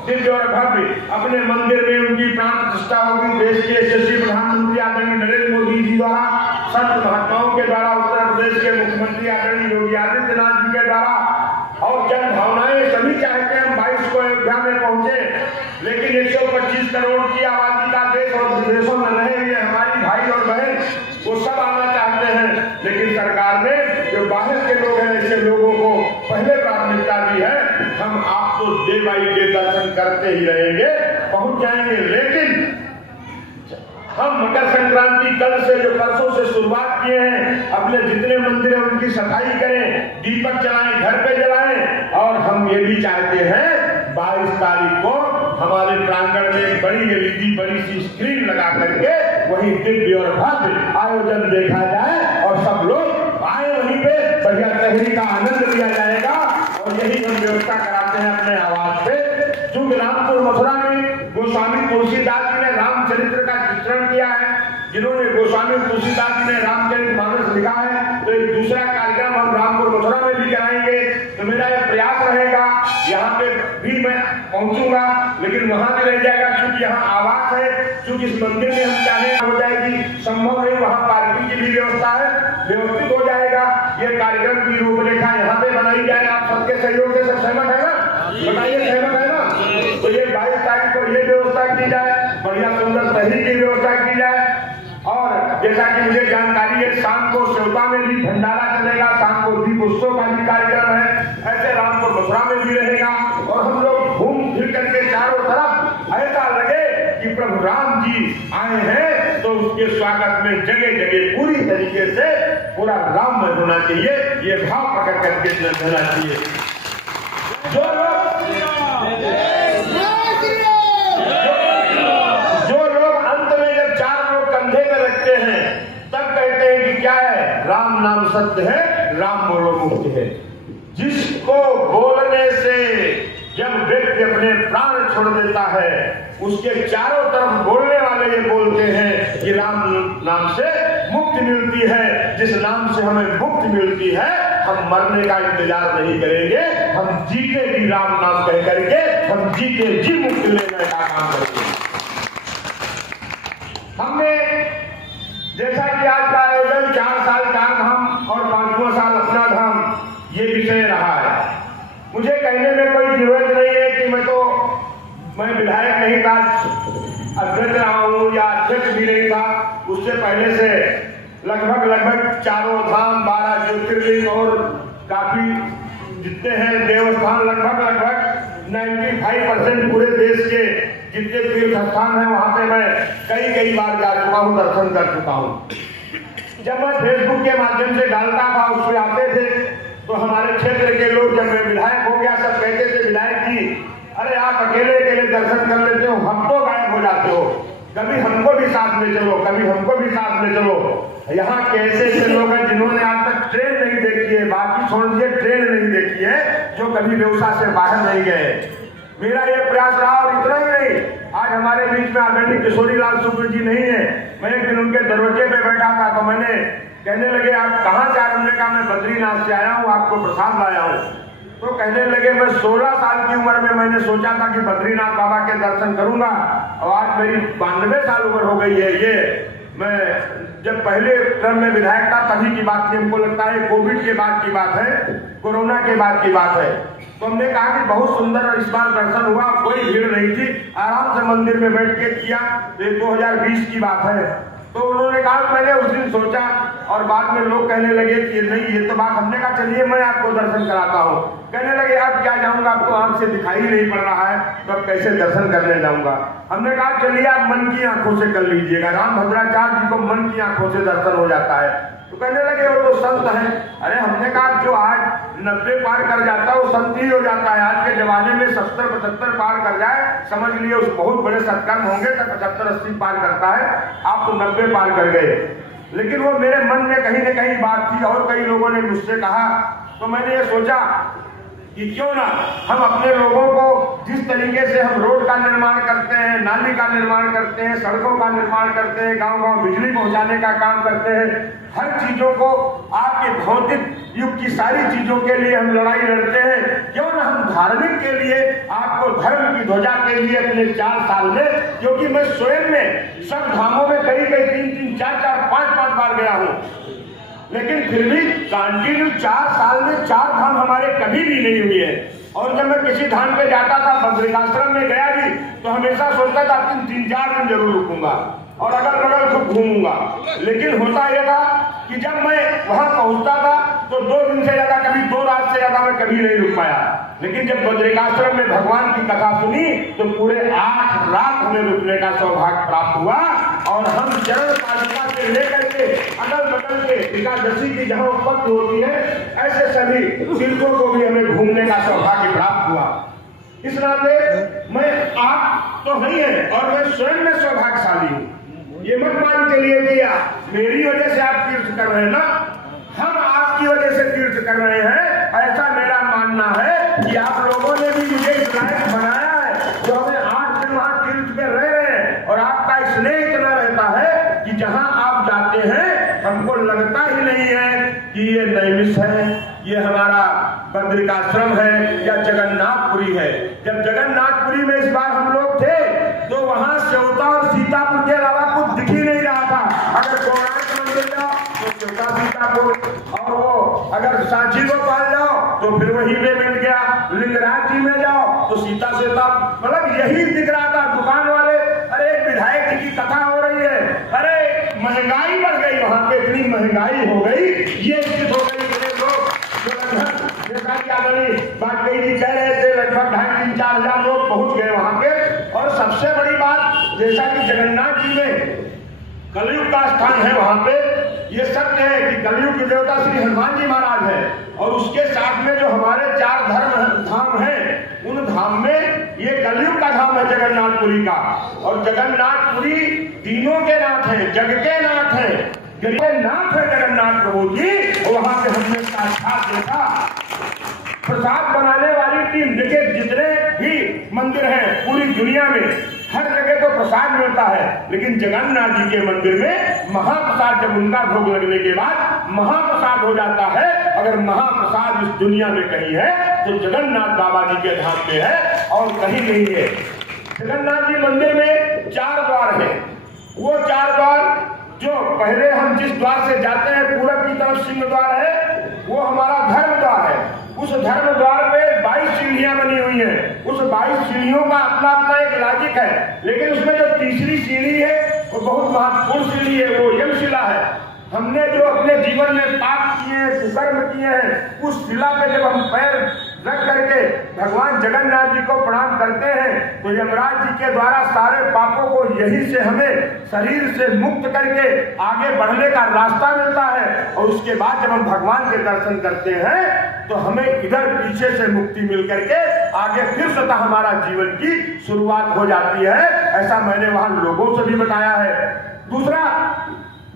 दिव्य और भव्य अपने मंदिर में उनकी प्राण प्रतिष्ठा होगी। देश के यशस्वी प्रधानमंत्री आदरणीय नरेंद्र मोदी जी द्वारा, संत महात्माओं के द्वारा, उत्तर प्रदेश के मुख्यमंत्री आदरणीय योगी आदित्यनाथ जी के द्वारा, और जन भावनाएं सभी चाहते हैं हम 22 को अयोध्या में पहुंचे। लेकिन 125 करोड़ की आबादी का देश और विदेशों में रहे हुए हमारी भाई और बहन वो सब आना चाहते हैं, लेकिन सरकार ने जो बाहर के लोग हैं ऐसे लोगों को पहले प्राथमिकता दी है। हम आपको डे बाई डे दर्शन करते ही रहेंगे, पहुंच जाएंगे। लेकिन हम मकर संक्रांति कल से जो परसों से शुरुआत किए हैं, अपने जितने मंदिर हैं उनकी सफाई करें, दीपक जलाएं, घर पे जलाएं। और हम ये भी चाहते हैं 22 तारीख को हमारे प्रांगण में एक बड़ी LED बड़ी सी स्क्रीन लगा करके वही दिव्य और भव्य आयोजन देखा जाए और सब लोग आए, वहीं पे बढ़िया तहरी का आनंद लिया जाएगा। और यही हम व्यवस्था कराते हैं अपने आवास पे। चूंकि रामपुर मथुरा में गोस्वामी तुलसीदास जी ने रामचरित्र का चित्रण किया है, जिन्होंने गोस्वामी तुलसीदास जी ने रामचरितमानस लिखा है, तो एक दूसरा कार्यक्रम हम रामपुर मथुरा में भी कराएंगे। तो मेरा यह प्रयास रहेगा, यहाँ पे भी मैं पहुंचूंगा, लेकिन वहां भी रह जाएगा क्योंकि यहाँ आवास है। क्योंकि इस मंदिर में हम चाहे हो जाएगी, संभव है वहाँ पार्किंग की भी व्यवस्था है, व्यवस्थित हो जाएगा। ये कार्यक्रम की रूपरेखा यहाँ पे बनाई जाए, आप सबके सहयोग से सब सहमत है ना? बताइए सहमत है ना? तो ये 22 तारीख को ये व्यवस्था की जाए, बढ़िया सुंदर तहरीर की व्यवस्था की जाए। और और जैसा कि मुझे जानकारी है शाम को सेवता में भी भंडारा चलेगा, शाम को दीप उत्सव का भी कार्यक्रम है, ऐसे रामपुर मथुरा में भी रहेगा। और हम लोग घूम फिर करके चारों तरफ ऐसा लगे कि प्रभु राम जी आए हैं, तो उसके स्वागत में जगह जगह पूरी तरीके से पूरा राममय होना चाहिए, ये भाव प्रकट करके देना चाहिए। जो लोग अंत में जब चार लोग कंधे में रखते हैं तब कहते हैं कि क्या है, राम नाम सत्य है, राम बोलो मुक्त है। जिसको बोलने से जब व्यक्ति अपने प्राण छोड़ देता है, उसके चारों तरफ बोलने वाले ये बोलते हैं कि राम नाम से मुक्ति मिलती है। जिस नाम से हमें मुक्ति मिलती है, हम मरने का इंतजार नहीं करेंगे, हम जीते भी राम नाम कह करके हम जीते जी मुक्ति लेने का काम करेंगे। हमने जैसा कि आज का आयोजन 4 साल 4 धाम और 5वां साल अपना धाम, ये विषय रहा है। मुझे कहने में कोई जरूरत नहीं है कि मैं विधायक नहीं था, अध्यक्ष रहा हूँ या अध्यक्ष भी नहीं था। उससे पहले से लगभग चारों धाम, 12 ज्योतिर्लिंग और काफी जितने हैं देवस्थान, लगभग 95% पूरे देश के जितने तीर्थ स्थान हैं वहां पे मैं कई बार जा चुका हूँ, दर्शन कर चुका हूँ। जब मैं फेसबुक के माध्यम से डालता था, उसमें आते थे तो हमारे क्षेत्र के लोग, जब मैं विधायक हो गया, सब कहते थे विधायक जी अरे आप अकेले दर्शन कर लेते हो, हम तो गायब हो जाते हो, कभी हमको भी साथ ले चलो, कभी हमको भी साथ ले चलो। यहाँ के ऐसे लोग हैं जिन्होंने आज तक ट्रेन नहीं देखी है, बाकी छोड़ दिए ट्रेन नहीं देखी है, जो कभी व्यवसाय से बाहर नहीं गए। मेरा ये प्रयास रहा और इतना ही नहीं, आज हमारे बीच में आदरणीय किशोरीलाल शुक्ल जी नहीं है। मैं एक दिन उनके दरवाजे पे बैठा था तो मैंने कहने लगे आप कहाँ से? हमने कहा मैं बद्रीनाथ से आया हूँ, आपको प्रसाद लाया हूँ। तो कहने लगे मैं 16 साल की उम्र में मैंने सोचा था कि बद्रीनाथ बाबा के दर्शन करूंगा और आज मेरी 92 साल उम्र हो गई है। ये मैं जब पहले क्रम में विधायक था तभी की बात थी, हमको लगता है कोविड के बाद की बात है, कोरोना के बाद की बात है। तो हमने कहा कि बहुत सुंदर इस बार दर्शन हुआ, कोई भीड़ नहीं थी, आराम से मंदिर में बैठ के किया। ये 2020 की बात है। तो उन्होंने कहा, मैंने उस दिन सोचा और बाद में लोग कहने लगे कि नहीं ये तो बात, हमने कहा चलिए मैं आपको दर्शन कराता हूँ। कहने लगे अब क्या जाऊंगा, आपको आंख से दिखाई नहीं पड़ रहा है तो अब कैसे दर्शन करने जाऊंगा। हमने कहा चलिए आप मन की आंखों से कर लीजिएगा, राम भद्राचार्य जी को मन की आंखों से दर्शन हो जाता है। तो कहने लगे वो तो संत है। अरे हमने कहा जो आज 90 पार कर जाता है वो संत ही हो जाता है। आज के जमाने में 70-75 पार कर जाए, समझ लिए उस बहुत बड़े सत्कर्म होंगे तो 75-80 पार करता है, आप तो 90 पार कर गए। लेकिन वो मेरे मन में कहीं न कहीं बात थी और कई लोगों ने मुझसे कहा, तो मैंने ये सोचा कि क्यों ना हम अपने लोगों को जिस तरीके से हम रोड का निर्माण करते हैं, नाली का निर्माण करते हैं, सड़कों का निर्माण करते हैं, गांव-गांव बिजली पहुंचाने का काम करते हैं, हर चीजों को आपके भौतिक युग की सारी चीजों के लिए हम लड़ाई लड़ते हैं, क्यों ना हम धार्मिक के लिए आपको धर्म की ध्वजा के लिए अपने 4 साल में, क्योंकि मैं स्वयं में सब धामों में कई 3-3, 4-4, 5-5 बार गया हूँ, लेकिन फिर भी कंटिन्यू 4 साल में 4 धाम हमारे कभी भी नहीं हुए हैं। और जब मैं किसी धाम पे जाता था, बद्रिकाश्रम में गया भी, तो हमेशा सोचता था 3-4 दिन जरूर रुकूंगा और अगल बगल खूब घूमूंगा। लेकिन होता यह था कि जब मैं वहां पहुंचता था तो 2 दिन से ज्यादा, कभी 2 रात से ज्यादा मैं कभी नहीं रुक पाया। लेकिन जब बद्रिकाश्रम में भगवान की कथा सुनी तो पूरे 8 रात हमें रुकने का सौभाग्य प्राप्त हुआ और हम चरण पादुका से लेकर के अगल बगल के एकादशी की जहाँ उत्पत्ति होती है, ऐसे सभी तीर्थों को भी हमें घूमने का सौभाग्य प्राप्त हुआ। इस नाते मैं आप तो नहीं है और मैं स्वयं में सौभाग्यशाली हूँ। ये मत मान के लिए कि मेरी वजह से आप तीर्थ कर रहे हैं ना, हम आपकी वजह से तीर्थ कर रहे हैं। ऐसा मेरा मानना है कि आप लोगों ने भी मुझे लायक बनाया है, जो हमें 8 दिन वहां तीर्थ पे रह रहे हैं और आपका स्नेह इतना रहता है कि जहां आप जाते हैं हमको लगता ही नहीं है कि ये नैमिष है, ये हमारा बद्रिकाश्रम है या जगन्नाथपुरी है। जब जगन्नाथपुरी में इस बार हम लोग थे तो वहां सेवता और सीतापुर के अलावा कुछ दिख ही नहीं रहा था। अगर कोणार्क मंदिर जाओ तो सेवता सीतापुर, और वो अगर सांची गोपाल जाओ तो फिर वहीं पे मिल गया, लिंगराज जी में जाओ तो सीता सीता, मतलब यही दिख रहा था। दुकान वाले, अरे विधायक जी की कथा हो रही है, अरे महंगाई बढ़ गई, वहां पे इतनी महंगाई हो गई, ये स्थिति हो गई। इतने लोग जो लगभग जैसा कि आदरणीय वाजपेयी जी कह रहे थे, लगभग 2,500-3,000 4,000 लोग पहुंच गए वहां पे। और सबसे बड़ी बात, जैसा कि जगन्नाथ जी में कलयुग का स्थान है, वहां पे ये सत्य है कि कलयुग के देवता श्री हनुमान जी महाराज है, और उसके साथ में जो हमारे 4 धाम हैं, उन धाम में ये कलयुग का धाम है जगन्नाथपुरी का। और जगन्नाथपुरी तीनों के नाथ हैं, जग के नाथ हैं, गरीब के नाथ है जगन्नाथ प्रभु जी। और वहां पे हमने साक्षात देखा प्रसाद बनाने वाली टीम। देखिए जितने भी मंदिर हैं पूरी दुनिया में, हर जगह तो प्रसाद मिलता है, लेकिन जगन्नाथ जी के मंदिर में महाप्रसाद, जब उनका भोग लगने के बाद महाप्रसाद हो जाता है। अगर महाप्रसाद इस दुनिया में कहीं है तो जगन्नाथ बाबा जी के धाम में है, और कहीं नहीं है। जगन्नाथ जी मंदिर में 4 द्वार हैं। वो 4 द्वार जो पहले हम जिस द्वार से जाते हैं, पूरब की तरफ सिंह द्वार है, वो हमारा धर्म द्वार है। उस धर्म द्वार पे 22 सीढ़ियां बनी हुई हैं। उस 22 सीढ़ियों का अपना अपना एक लॉजिक है, लेकिन उसमें जो तीसरी सीढ़ी है वो बहुत महत्वपूर्ण सीढ़ी है, वो यमशिला है। हमने जो अपने जीवन में पाप किए हैं, कुकर्म किए हैं, उस शिला पे जब हम पैर रख करके भगवान जगन्नाथ जी को प्रणाम करते हैं, तो यमराज जी के द्वारा सारे पापों को यहीं से हमें शरीर से मुक्त करके आगे बढ़ने का रास्ता मिलता है। और उसके बाद जब हम भगवान के दर्शन करते हैं तो हमें इधर पीछे से मुक्ति मिल करके आगे फिर स्वतः हमारा जीवन की शुरुआत हो जाती है। ऐसा मैंने वहां लोगों से भी बताया है। दूसरा,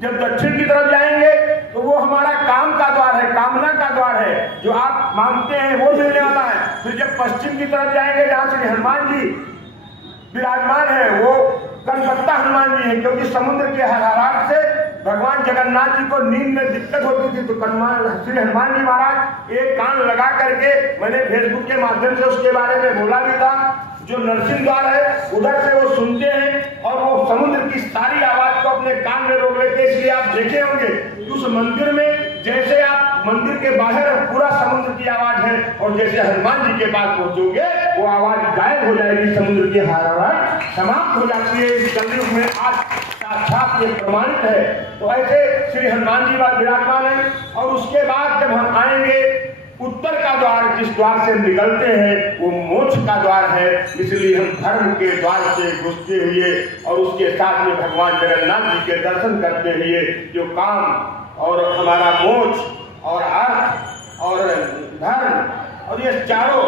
जब दक्षिण की तरफ जाएंगे तो वो हमारा काम का द्वार है, कामना का द्वार है, जो आप मांगते हैं वो मिलने वाला है। फिर जब पश्चिम की तरफ जाएंगे, जहां श्री हनुमान जी विराजमान है, वो कनकत्ता हनुमान जी है, क्योंकि समुद्र के हराहट से भगवान जगन्नाथ जी को नींद में दिक्कत होती थी, तो श्री हनुमान जी महाराज एक कान लगा करके, मैंने फेसबुक के माध्यम से उसके बारे में बोला भी था, जो नरसिंह द्वार है उधर से वो सुनते हैं और वो समुद्र की सारी आवाज को अपने कान में रोक लेते हैं। इसलिए आप देखे होंगे कि उस मंदिर में जैसे आप मंदिर के बाहर पूरा समुद्र की आवाज है, और जैसे हनुमान जी के पास पहुंचोगे वो आवाज गायब हो जाएगी, समुद्र की आवाज समाप्त हो जाती है। इस कलयुग में आज साक्षात ये प्रमाणित है। तो ऐसे श्री हनुमान जी विराजमान है। और उसके बाद जब हम आएंगे, उत्तर का द्वार, जिस द्वार से निकलते हैं वो मोक्ष का द्वार है, इसलिए हम धर्म के द्वार से घुसते हुए और उसके साथ में भगवान जगन्नाथ जी के दर्शन करते हुए जो काम और हमारा मोक्ष और अर्थ और धर्म और ये चारों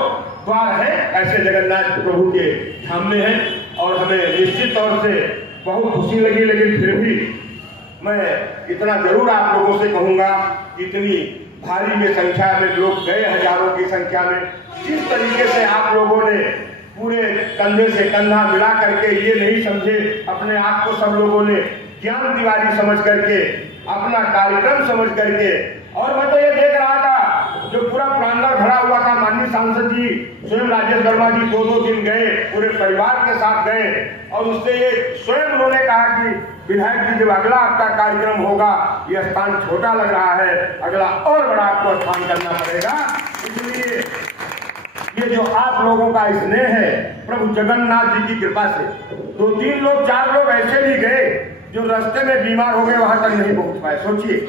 द्वार है, ऐसे जगन्नाथ प्रभु के सामने हैं। और हमें निश्चित तौर से बहुत खुशी लगी, लेकिन फिर भी मैं इतना जरूर आप लोगों से कहूँगा, इतनी भारी में संख्या में लोग गए, हजारों की संख्या में, जिस तरीके से आप लोगों ने पूरे कंधे से कंधा मिला करके, ये नहीं समझे अपने आप को सब लोगों ने ज्ञान तिवारी समझ करके, अपना कार्यक्रम समझ करके। और मैं तो ये देख रहा था, जो पूरा प्रांगण भरा हुआ था, माननीय सांसद जी स्वयं राजेश वर्मा जी 2-2 दिन गए, पूरे परिवार के साथ गए, और उससे ये स्वयं उन्होंने कहा कि विधायक जी जब अगला आपका कार्यक्रम होगा, ये स्थान छोटा लग रहा है, अगला और बड़ा आपको स्थान करना पड़ेगा। इसलिए ये जो आप लोगों का स्नेह है, प्रभु जगन्नाथ जी की कृपा से 2-3 लोग 4 लोग ऐसे भी गए जो रास्ते में बीमार हो गए, वहां तक नहीं पहुंच पाए, सोचिए।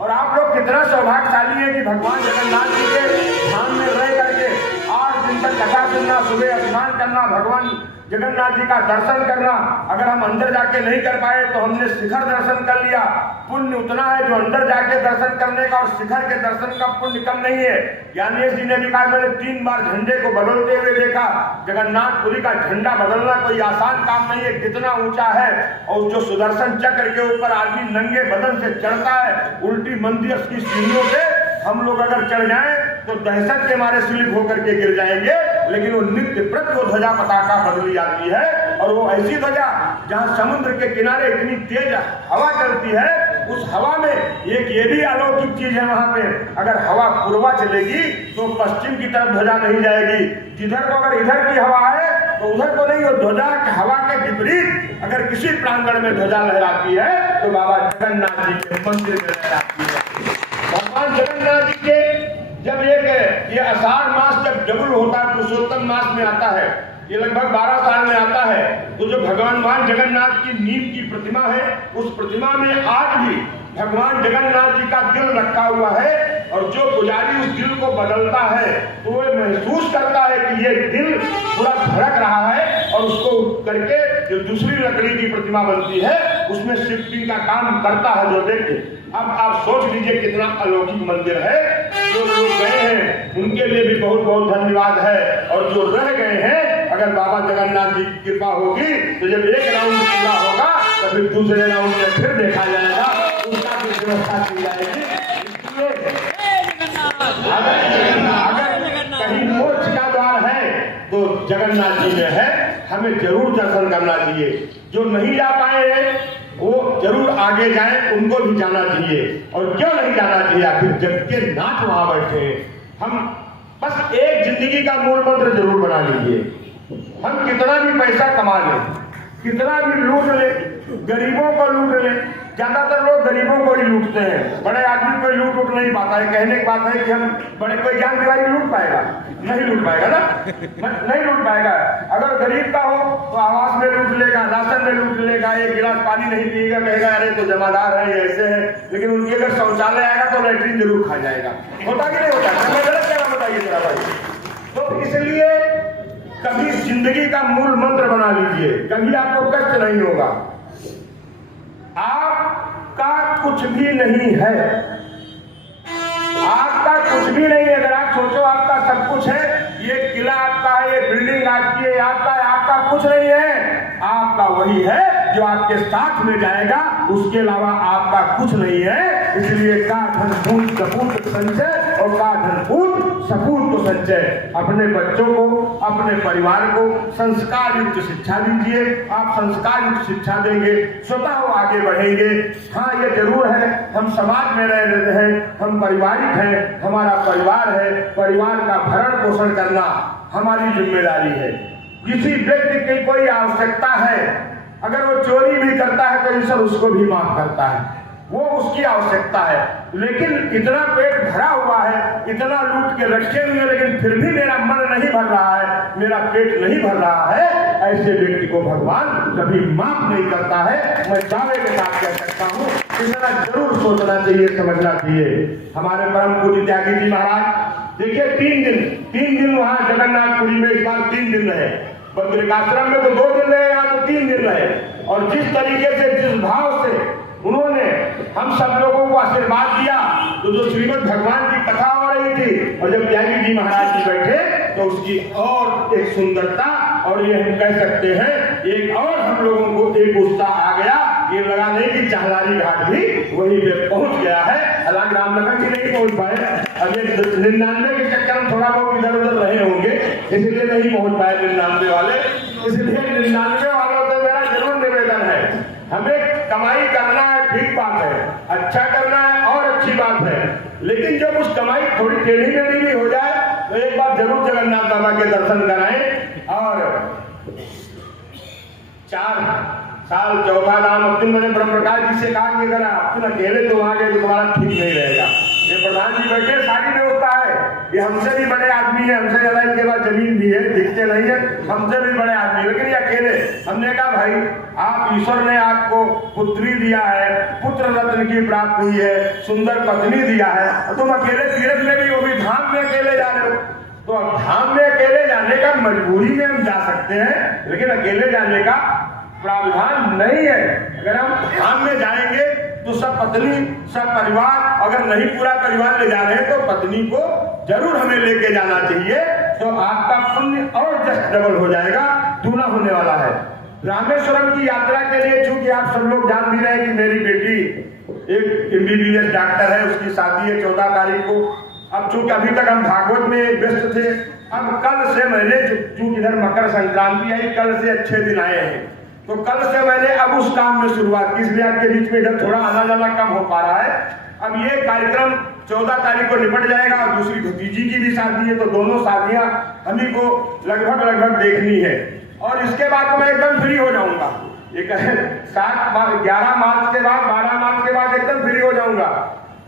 और आप लोग कितना सौभाग्यशाली है कि भगवान जगन्नाथ जी के धाम में रह करके 8 दिन तक कथा सुनना, सुबह स्नान करना, भगवान जगन्नाथ जी का दर्शन करना। अगर हम अंदर जाके नहीं कर पाए तो हमने शिखर दर्शन कर लिया, पुण्य उतना है जो अंदर जाके दर्शन करने का, और शिखर के दर्शन का पुण्य कम नहीं है। ज्ञानेश जी ने भी कहा, मैंने 3 बार झंडे को बदलते हुए देखा। जगन्नाथपुरी का झंडा बदलना कोई आसान काम नहीं है, कितना ऊंचा है। और जो सुदर्शन चक्र के ऊपर आदमी नंगे बदन से चढ़ता है, उल्टी मंदिर की सीढ़ियों से हम लोग अगर चढ़ जाएं तो दहशत के मारे स्लिप होकर के गिर जाएंगे। लेकिन वो नित्य प्रति वो ध्वजा पताका बदली जाती है, और वो ऐसी ध्वजा जहां समुद्र के किनारे इतनी तेज हवा चलती है, उस हवा में एक ये भी अलौकिक चीज है, वहां पे अगर हवा पूर्वा चलेगी तो पश्चिम की तरफ ध्वजा नहीं जाएगी। जिधर को अगर इधर की हवा है तो उधर को नहीं, वो ध्वजा हवा के विपरीत अगर किसी प्रांगण में ध्वजा लहराती है तो बाबा जगन्नाथ जी के मंदिर में लहराती है। भगवान जगन्नाथ जी के जब ये आषाढ़ मास जब डबल होता है, पुरुषोत्तम मास में आता है, ये लगभग 12 साल में आता है। तो जो भगवान जगन्नाथ की नीम की प्रतिमा है, उस प्रतिमा में आज भी भगवान जगन्नाथ जी का दिल रखा हुआ है, और जो पुजारी उस दिल को बदलता है तो वो महसूस करता है कि ये दिल पूरा धड़क रहा है, और उसको करके जो दूसरी लकड़ी की प्रतिमा बनती है उसमें शिफ्टिंग का काम करता है जो व्यक्ति। अब आप सोच लीजिए कितना अलौकिक मंदिर है। जो लोग गए हैं उनके लिए भी बहुत बहुत धन्यवाद है, और जो रह गए हैं, अगर बाबा जगन्नाथ जी की कृपा होगी तो जब एक राउंड पूरा होगा तो फिर दूसरे राउंड में फिर देखा जाएगा, उसका भी व्यवस्था की जाएगी। अगर कहीं मोक्ष का द्वार है तो जगन्नाथ जी में है, हमें जरूर दर्शन करना चाहिए। जो नहीं जा पाए हैं वो जरूर आगे जाएं, उनको भी जाना चाहिए। और क्यों नहीं जाना चाहिए, आखिर जग के नाथ वहां बैठे हैं। हम बस एक जिंदगी का मूल मंत्र जरूर बना लीजिए। हम कितना भी पैसा कमा लें, कितना भी लूट ले, गरीबों को लूट ले, ज्यादातर लोग गरीबों को ही लूटते हैं, बड़े आदमी कोई लूट नहीं पाता है। कहने की बात है कि हम बड़े, कोई ज्ञान तिवारी लूट पाएगा? नहीं लूट पाएगा ना, नहीं लूट पाएगा। अगर गरीब का हो तो आवास में लूट लेगा, राशन में लूट लेगा, एक गिलास पानी नहीं पिएगा, कहेगा अरे तो जमादार है, ऐसे है। लेकिन उनके अगर शौचालय आएगा तो लैट्रिन जरूर खा जाएगा। होता कि नहीं होता? मैं गलत क्या बताइए जरा भाई। तो इसलिए कभी जिंदगी का मूल मंत्र बना लीजिए, कभी आपको कष्ट नहीं होगा। आपका कुछ भी नहीं है, आपका कुछ भी नहीं है। अगर आप सोचो आपका सब कुछ है, ये किला आपका है, ये बिल्डिंग आपकी है, आपका है, आपका कुछ नहीं है। आपका वही है जो आपके साथ में जाएगा, उसके अलावा आपका कुछ नहीं है। इसलिए का धन पूत सपूत संचय और का धन पूत सपूत तो संचय। अपने बच्चों को, अपने परिवार को संस्कार युक्त शिक्षा दीजिए। आप संस्कार युक्त शिक्षा देंगे, स्वतः वो आगे बढ़ेंगे। हाँ, ये जरूर है, हम समाज में रह रहे हैं, हम पारिवारिक हैं, हमारा परिवार है, परिवार का भरण पोषण करना हमारी जिम्मेदारी है। किसी व्यक्ति की कोई आवश्यकता है, अगर वो चोरी भी करता है तो ईश्वर उसको भी माफ करता है, वो उसकी आवश्यकता है। लेकिन इतना पेट भरा हुआ है, इतना लूट के रखे हुए, लेकिन फिर भी मेरा मन नहीं भर रहा है, मेरा पेट नहीं भर रहा है, ऐसे व्यक्ति को भगवान कभी माफ नहीं करता है। मैं दावे के साथ कह सकता हूँ, इतना जरूर सोचना चाहिए, समझना चाहिए। हमारे परम पूज्य त्यागी जी महाराज देखिए 3 दिन वहां जगन्नाथपुरी में इस बार 3 दिन रहे। बद्रिकाश्रम में तो 2 दिन रहे, यहाँ तो 3 दिन रहे। और जिस तरीके से, जिस भाव से उन्होंने हम सब लोगों को आशीर्वाद दिया, तो जो श्रीमद् भगवान की कथा हो रही थी और जब त्यागी जी महाराज जी बैठे तो उसकी और एक सुंदरता, और ये हम कह सकते हैं एक और हम लोगों को एक उत्साह आ गया। ये लगा नहीं कि चहलारी घाट भी वहीं पे पहुंच गया है। हालांकि रामनगर जी नहीं पहुंच पाए, अब ये 99 के चक्कर में थोड़ा बहुत इधर उधर रहे होंगे, इसलिए नहीं पहुंच पाए 99 वाले। इसलिए 99 वालों से मेरा जरूर निवेदन है, हमें कमाई करना है, ठीक बात है, अच्छा करना है और अच्छी बात है, लेकिन जब उस कमाई थोड़ी टेढ़ी मेढ़ी भी हो जाए तो एक बार जरूर जगन्नाथ बाबा के दर्शन कराएं। और 4 साल चौथा धाम अब दिन मैंने ब्रह्म प्रकाश जी से कहा कि अगर आप अकेले तो वहां गए तो तुम्हारा ठीक नहीं रहेगा। ये प्रधान जी बैठे, सारी व्यवस्था है, ये हमसे भी बड़े आदमी है, हमसे ज्यादा इनके पास जमीन भी है, दिखते नहीं है, हमसे भी बड़े आदमी, लेकिन ये अकेले। हमने कहा भाई, आप ईश्वर ने आपको पुत्री दिया है, पुत्र रत्न की प्राप्ति हुई है, सुंदर पत्नी दिया है, और तुम अकेले तीर्थ में भी, वो भी धाम में अकेले जा रहे हो। तो अब धाम में अकेले जाने का मजबूरी में हम जा सकते हैं, लेकिन अकेले जाने का प्रावधान नहीं है। अगर हम धाम में जाएंगे तो सब पत्नी, सब परिवार, अगर नहीं पूरा परिवार ले जा रहे हैं तो पत्नी को जरूर हमें लेके जाना चाहिए, तो आपका पुण्य और जस्ट डबल हो जाएगा, दूना होने वाला है। रामेश्वरम की यात्रा के लिए, चूंकि आप सब लोग जान भी रहे हैं कि मेरी बेटी एक MBBS डॉक्टर है, उसकी शादी है 14 तारीख को। अब चूंकि अभी तक हम भागवत में व्यस्त थे, अब कल से मैंने, चूंकि इधर मकर संक्रांति आई, कल से अच्छे दिन आए हैं, तो कल से मैंने अब उस काम में शुरुआत की, इसलिए आपके बीच में इधर थोड़ा आना जाना कम हो पा रहा है। अब ये कार्यक्रम 14 तारीख को निपट जाएगा, और दूसरी भतीजी की भी शादी है, तो दोनों शादियां हम ही को लगभग देखनी है। और इसके बाद तो मैं एकदम फ्री हो जाऊंगा, एक 11 मार्च के बाद, 12 मार्च के बाद एकदम फ्री हो जाऊंगा।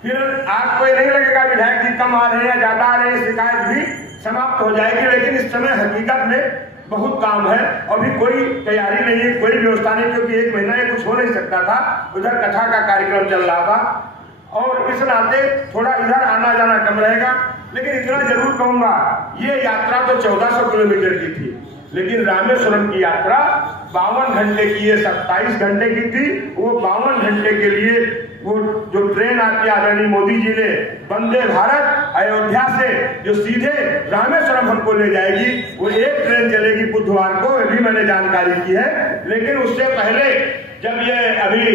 फिर आपको ये नहीं लगेगा विधायक जी कम आ रहे हैं या ज्यादा आ रहे हैं, शिकायत भी समाप्त हो जाएगी। लेकिन इस समय हकीकत में बहुत काम है, अभी कोई तैयारी नहीं है, कोई व्यवस्था नहीं, क्योंकि 1 महीना ये कुछ हो नहीं सकता था, उधर कथा का कार्यक्रम चल रहा था और इस नाते थोड़ा इधर आना जाना कम रहेगा। लेकिन इतना जरूर कहूंगा, ये यात्रा तो 1400 किलोमीटर की थी, लेकिन रामेश्वरम की यात्रा 52 घंटे की, ये 27 घंटे की थी। वो 52 घंटे के लिए वो जो ट्रेन आपके आदरणीय मोदी जी ने वंदे भारत अयोध्या से जो सीधे रामेश्वरम हमको ले जाएगी, वो एक ट्रेन चलेगी बुधवार को, ये भी मैंने जानकारी की है। लेकिन उससे पहले जब ये अभी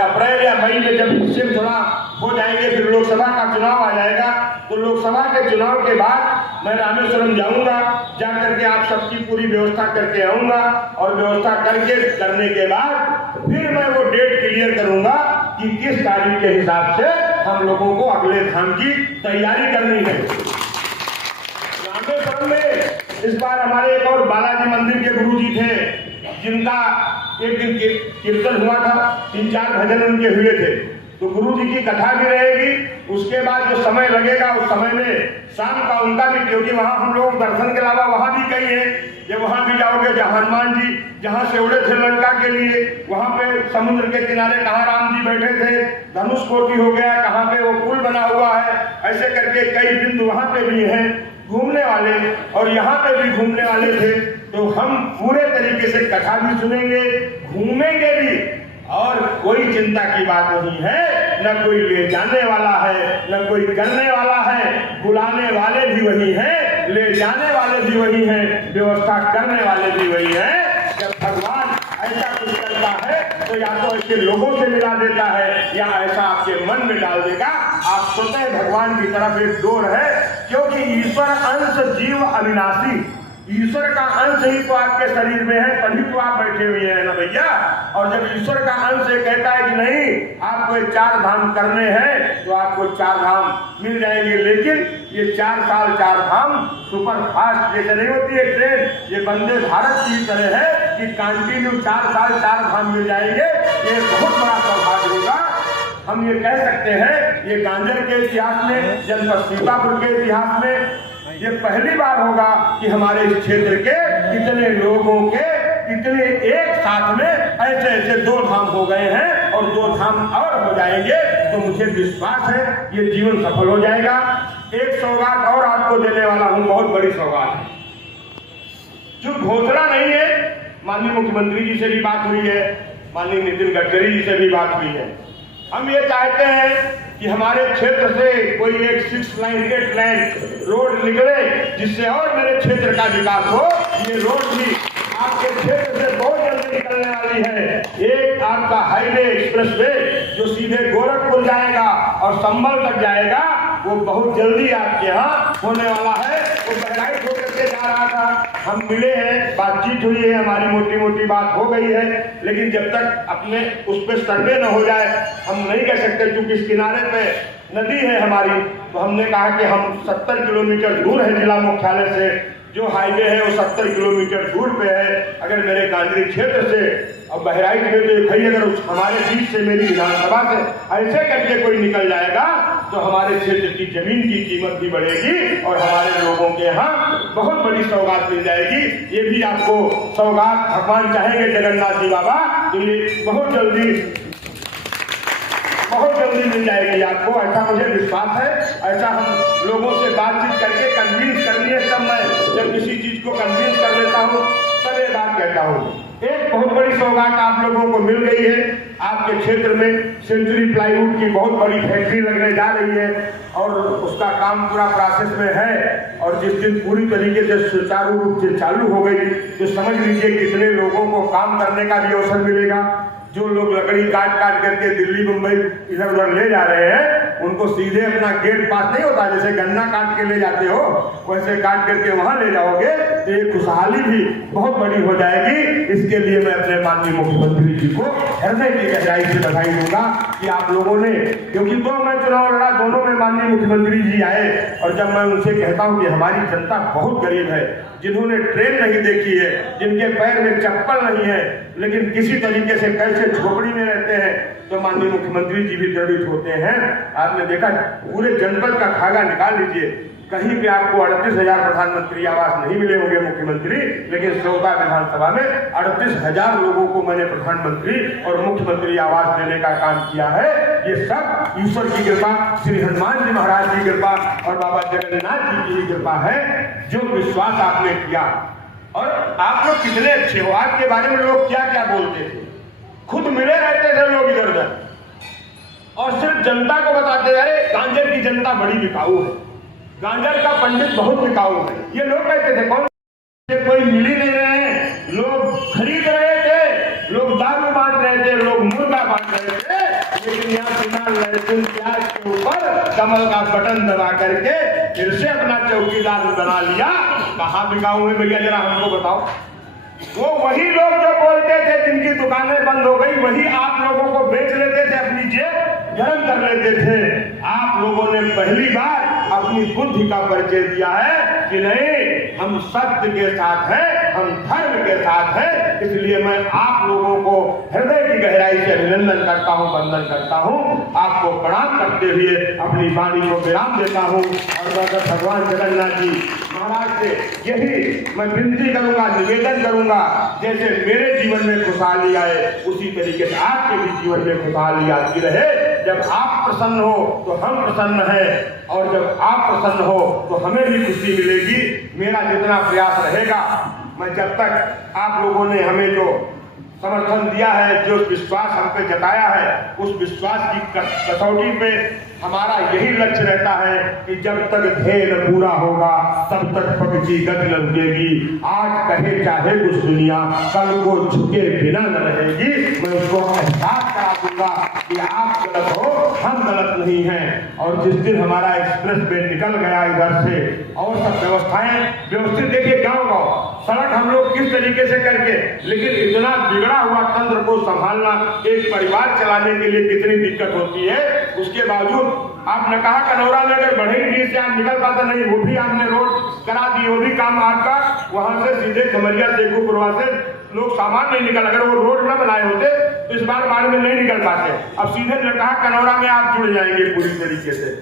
अप्रैल या मई में जब इससे थोड़ा हो जाएंगे, फिर लोकसभा का चुनाव आ जाएगा, तो लोकसभा के चुनाव के बाद मैं रामेश्वरम जाऊंगा, जा करके आप सबकी पूरी व्यवस्था करके आऊंगा और व्यवस्था करने के बाद फिर मैं वो डेट क्लियर करूंगा कि किस तारीख के हिसाब से हम लोगों को अगले धाम की तैयारी करनी है। रामेश्वरम में इस बार हमारे एक और बालाजी मंदिर के गुरुजी थे, जिनका एक दिन कीर्तन हुआ था, 3-4 भजन उनके हुए थे, तो गुरु जी की कथा भी रहेगी। उसके बाद जो समय लगेगा उस समय में शाम का उनका भी, क्योंकि वहाँ हम लोग दर्शन के अलावा वहाँ भी कई है, जब वहाँ भी जाओगे, जहाँ हनुमान जी जहाँ से उड़े थे लंका के लिए, वहाँ पे समुद्र के किनारे कहाँ राम जी बैठे थे, धनुष कोटि हो गया, कहाँ पे वो पुल बना हुआ है, ऐसे करके कई बिंदु वहाँ पे भी हैं घूमने वाले, और यहाँ पे भी घूमने वाले थे। तो हम पूरे तरीके से कथा भी सुनेंगे, घूमेंगे भी, और कोई चिंता की बात नहीं है, न कोई ले जाने वाला है, न कोई करने वाला है, बुलाने वाले भी वही हैं, ले जाने वाले भी वही हैं, व्यवस्था करने वाले भी वही हैं। जब भगवान ऐसा कुछ करता है तो या तो ऐसे लोगों से मिला देता है या ऐसा आपके मन में डाल देगा। आप स्वतः भगवान की तरफ एक डोर है, क्योंकि ईश्वर अंश जीव अविनाशी, ईश्वर का अंश ही तो आपके शरीर में है, तभी तो आप बैठे हुए हैं ना भैया। और जब ईश्वर का अंश ये कहता है कि नहीं आपको ये 4 धाम करने हैं, तो आपको 4 धाम मिल जाएंगे। लेकिन ये 4 साल 4 धाम सुपर फास्ट जैसे नहीं होती है ट्रेन, ये वंदे भारत की तरह है कि कंटिन्यू 4 साल 4 धाम मिल जाएंगे। ये बहुत बड़ा सौभाग्य होगा। हम ये कह सकते हैं, ये गांजर के इतिहास में, जनपद सीतापुर के इतिहास में ये पहली बार होगा कि हमारे इस क्षेत्र के इतने लोगों के इतने एक साथ में ऐसे ऐसे 2 धाम हो गए हैं, और 2 धाम और हो जाएंगे। तो मुझे विश्वास है ये जीवन सफल हो जाएगा। एक सौगात और आपको देने वाला हूं, बहुत बड़ी सौगात है, जो घोषणा नहीं है। माननीय मुख्यमंत्री जी से भी बात हुई है, माननीय नितिन गडकरी जी से भी बात हुई है। हम ये चाहते हैं कि हमारे क्षेत्र से कोई एक 6 लाइन 8 लाइन रोड निकले, जिससे और मेरे क्षेत्र का विकास हो। ये रोड भी आपके क्षेत्र से बहुत जल्दी निकलने वाली है। एक आपका हाईवे एक्सप्रेस वे जो सीधे गोरखपुर जाएगा और संभल तक जाएगा, वो बहुत जल्दी आपके यहाँ होने वाला है। वो बहराइच होकर के जा रहा था, हम मिले हैं, बातचीत हुई है, हमारी मोटी मोटी बात हो गई है। लेकिन जब तक अपने उस पर सर्वे न हो जाए हम नहीं कह सकते, क्योंकि इस किनारे पे नदी है हमारी। तो हमने कहा कि हम 70 किलोमीटर दूर है जिला मुख्यालय से, जो हाईवे है वो 70 किलोमीटर दूर पे है। अगर मेरे गांधी क्षेत्र से और बहराइच में तो भाई अगर हमारे बीच से मेरी विधानसभा से ऐसे करके कोई निकल जाएगा, तो हमारे क्षेत्र की जमीन की कीमत भी बढ़ेगी और हमारे लोगों के यहाँ बहुत बड़ी सौगात मिल जाएगी। ये भी आपको सौगात भगवान चाहेंगे जगन्नाथ जी बाबा, तो ये बहुत जल्दी मिल जाएगी आपको, ऐसा मुझे विश्वास है। ऐसा हम लोगों से बातचीत करके कन्विंस कर लिए, तब मैं जब किसी चीज को कन्विंस कर लेता हूँ तब ये बात कहता हूँ। एक बहुत बड़ी सौगात आप लोगों को मिल गई है। आपके क्षेत्र में सेंचुरी प्लाईवुड की बहुत बड़ी फैक्ट्री लगने जा रही है और उसका काम पूरा प्रोसेस में है। और जिस दिन पूरी तरीके से सुचारू रूप से चालू हो गई, तो समझ लीजिए कितने लोगों को काम करने का भी अवसर मिलेगा। जो लोग लकड़ी काट करके दिल्ली मुंबई इधर उधर ले जा रहे हैं, उनको सीधे अपना गेट पास नहीं होता, जैसे गन्ना काट के ले जाते हो वैसे काट करके वहां ले जाओगे, तो ये खुशहाली भी बहुत बड़ी हो जाएगी। इसके लिए मैं अपने माननीय मुख्यमंत्री जी को हृदय की गहराई से बधाई दूंगा कि आप लोगों ने, क्योंकि 2 मैं चुनाव लड़ा, दोनों में माननीय मुख्यमंत्री जी आए। और जब मैं उनसे कहता हूँ कि हमारी जनता बहुत गरीब है, जिन्होंने ट्रेन नहीं देखी है, जिनके पैर में चप्पल नहीं है, लेकिन किसी तरीके से कैसे झोपड़ी में रहते हैं, तो माननीय मुख्यमंत्री जी भी दृढ़ित होते हैं। आपने देखा पूरे जनपद का खागा निकाल लीजिए, कहीं भी आपको 38,000 प्रधानमंत्री आवास नहीं मिले होंगे मुख्यमंत्री, लेकिन श्रोता विधानसभा में 38,000 लोगों को मैंने प्रधानमंत्री और मुख्यमंत्री आवास देने का काम किया है। ये सब ईश्वर की कृपा, श्री हनुमान जी महाराज की कृपा और बाबा जगन्नाथ जी की कृपा है, जो विश्वास आपने किया। और आप लोग कितने अच्छे हो, आपके बारे में लोग क्या क्या बोलते थे, खुद मिले रहते थे लोग इधर उधर, और सिर्फ जनता को बताते थे अरे गांजर की जनता बड़ी बिकाऊ है, गांजर का पंडित बहुत बिकाऊ है। ये लोग कहते थे, कौन कोई मिल ही नहीं रहे हैं, लोग खरीद रहे थे, लोग दारू बांट रहे थे, लोग मुर्गा बांट रहे थे, लेकिन यहाँ बिना लहसुन प्याज के ऊपर कमल का बटन दबा करके फिर से अपना चौकीदार बना लिया। कहाँ बिकाऊ है भैया, जरा हमको बताओ। वो वही लोग जो बोलते थे जिनकी दुकानें बंद हो गई, वही आप लोगों को बेच लेते थे, अपनी जेब गर्म कर लेते थे। आप लोगों ने पहली बार अपनी बुद्धि का परिचय दिया है कि नहीं, हम सत्य के साथ हैं, हम धर्म के साथ हैं। इसलिए मैं आप लोगों को हृदय की गहराई से अभिनंदन करता हूं, वंदन करता हूं, आपको प्रणाम करते हुए अपनी वाणी को विराम देता हूं। और भगवान जगन्नाथ जी महाराज से यही मैं विनती करूंगा, निवेदन करूंगा, जैसे मेरे जीवन में खुशहाली आए उसी तरीके से आपके भी जीवन में खुशहाली आती रहे। जब आप प्रसन्न हो तो हम प्रसन्न हैं, और जब आप प्रसन्न हो तो हमें भी खुशी मिलेगी। मेरा जितना प्रयास रहेगा, मैं जब तक आप लोगों ने हमें जो समर्थन दिया है, जो विश्वास हम पे जताया है, उस विश्वास की कसौटी पे हमारा यही लक्ष्य रहता है कि जब तक ध्येय न पूरा होगा तब तक पग की गति न रुकेगी। आज कहे चाहे कुछ दुनिया, कल को झुके बिना न रहेगी। मैं उसको एहसास करा दूंगा कि आप गलत हो, हम गलत नहीं हैं। और जिस दिन हमारा एक्सप्रेस वे निकल गया इधर से, और सब व्यवस्थाएं व्यवस्थित, देखिए गाँव सड़क हम लोग किस तरीके से करके, लेकिन इतना बिगड़ा हुआ तंत्र को संभालना, एक परिवार चलाने के लिए कितनी दिक्कत होती है। उसके बावजूद आपने कहा कनौरा में अगर बढ़ई से आप निकल पाते नहीं, वो भी आपने रोड करा दी, वो भी काम आपका, वहां से सीधे खमरिया शेखुपुरवा से लोग सामान नहीं निकल, अगर वो रोड न बनाए होते तो इस बार में नहीं निकल पाते। अब सीधे ने कहा कनौरा में आप जुड़ जाएंगे पूरी तरीके से।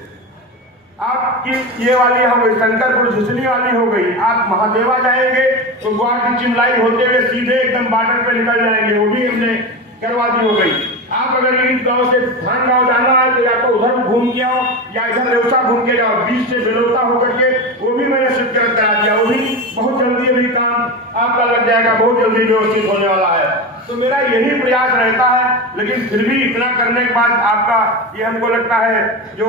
आपकी ये वाली हो गई, शंकरपुर झुसनी वाली हो गई, आप महादेवा जाएंगे तो गुवाहाटी चिमलाई होते हुए सीधे एकदम बॉर्डर पे निकल जाएंगे, वो भी हमने करवा दी हो गई। आप अगर इन गांव से धान गांव जाना है तो या तो उधर घूम के आओ या इधर रेवसा घूम के जाओ, बीच से बेलोता होकर के, वो भी मैंने स्वीकृत करा दिया, वो भी बहुत जल्दी अभी काम आपका लग जाएगा, बहुत जल्दी व्यवस्थित होने वाला है। तो मेरा यही प्रयास रहता है, लेकिन फिर भी इतना करने के बाद आपका ये हमको लगता है जो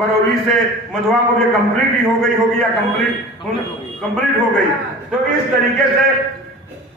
बरौली से मधुआ को भी कंप्लीट ही हो गई होगी या कंप्लीट हो गई। तो इस तरीके से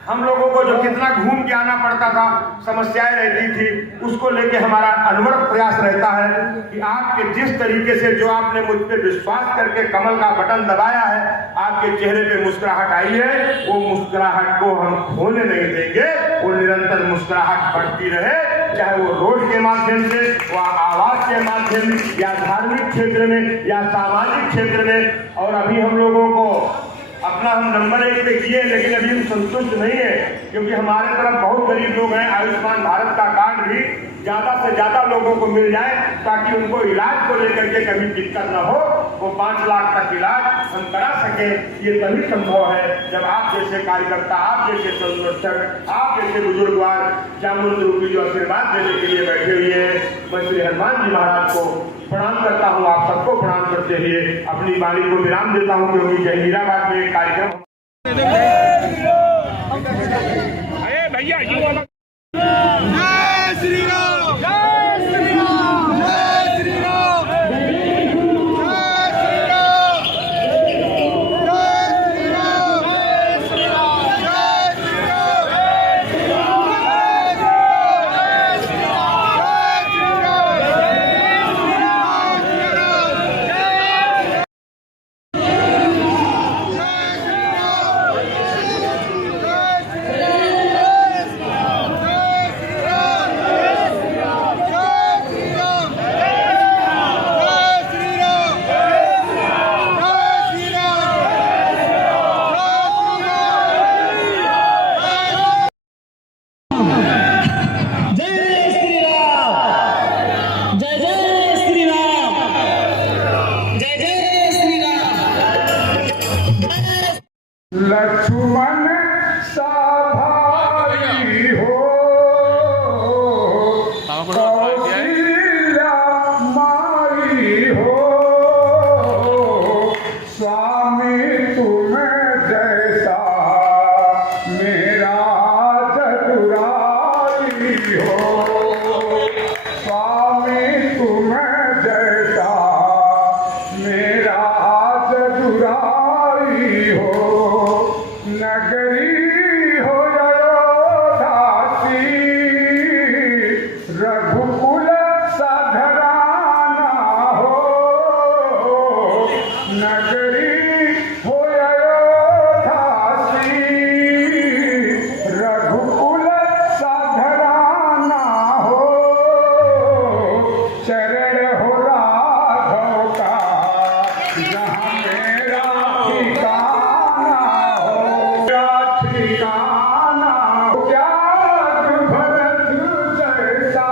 हम लोगों को जो कितना घूम के आना पड़ता था, समस्याएं रहती थी, उसको लेके हमारा अनवरत प्रयास रहता है कि आपके जिस तरीके से जो आपने मुझ पे विश्वास करके कमल का बटन दबाया है, आपके चेहरे पे मुस्कुराहट आई है, वो मुस्कुराहट को हम खोने नहीं देंगे। वो निरंतर मुस्कुराहट बढ़ती रहे, चाहे वो रोड के माध्यम से, वह आवास के माध्यम या धार्मिक क्षेत्र में या सामाजिक क्षेत्र में। और अभी हम लोगों को अपना हम नंबर 1 पे किए, लेकिन अभी हम संतुष्ट नहीं है, क्योंकि हमारे तरफ बहुत गरीब लोग हैं। आयुष्मान भारत का कार्ड भी ज्यादा से ज्यादा लोगों को मिल जाए, ताकि उनको इलाज को लेकर के कभी दिक्कत न हो। वो 5 लाख तक इलाज हम करा सके, ये तभी संभव है जब आप जैसे कार्यकर्ता, आप जैसे संरक्षक, आप जैसे बुजुर्गवार चामुंड रूपी जो आशीर्वाद देने के लिए बैठे हुए हैं। मैं श्री हनुमान जी महाराज को प्रणाम करता हूँ, आप सबको प्रणाम करते हुए अपनी वाणी को विराम देता हूँ, क्योंकि जहीराबाद में एक कार्यक्रम भैया लक्ष्मण सा भाई हो कौशल्या माई हो स्वामी तुम जैसा मेरा चतुराई हो स्वामी तुम जैसा मेरा चतुराई हो नगरी हो दासी रघुकुल साधराना हो नगरी हो दासी रघुकुल साधराना हो चरण हो राघव का जहाँ मेरा ठिकाना हो ठिकाना त्याग भरत जैसा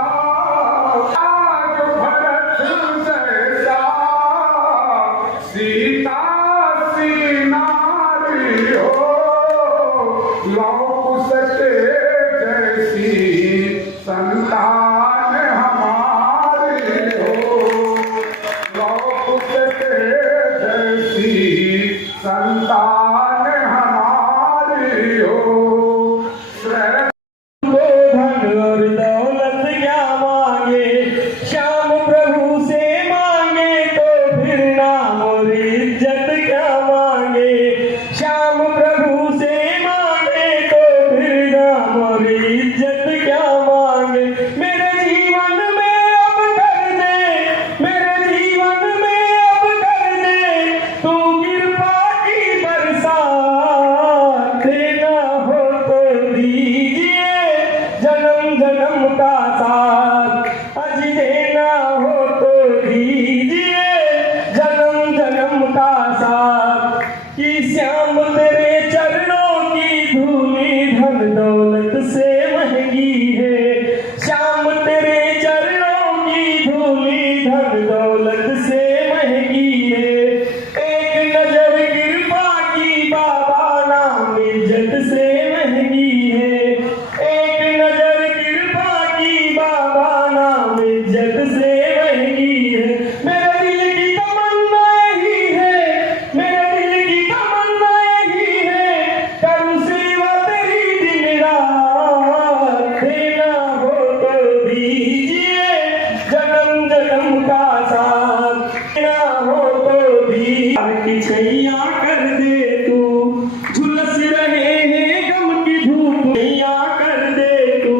त्याग भरत जैसा सीता सी नारी हो लौ सके जैसी संतान हमारी हो लौ सके जैसी संतान हमारी हो धन और दौलत क्या मांगे श्याम प्रभु से मांगे तो फिर नाम और इज्जत क्या मांगे श्याम प्रभु से मांगे तो फिर नाम और इज्जत क्या मांगे मेरे जीवन में अब कर दे मेरे जीवन में अब कर दे तू कृपा की बरसात देना हो तो दीजिए जन्म जन्म का साथ अज देना हो तो दीजिए जन्म जन्म का साथ कि श्याम तेरे चरणों की धूली धन दौलत से महंगी है श्याम तेरे चरणों की धूली धन दौलत से महंगी है एक नजर कृपा की बाबा नाम इज्जत से महंगी है एक नजर कृपा की बाबा नाम इज्जत से महंगी है मेरे दिल की तमन्ना यही है मेरे दिल की तमन्ना यही है करूं सेवा तेरी दिन रात देना हो तो दीजिए जन्म जन्म का साथ देना हो तो दीजिए छैया कर दे तू झुलस रहे हैं गम की धूप छैया कर दे तू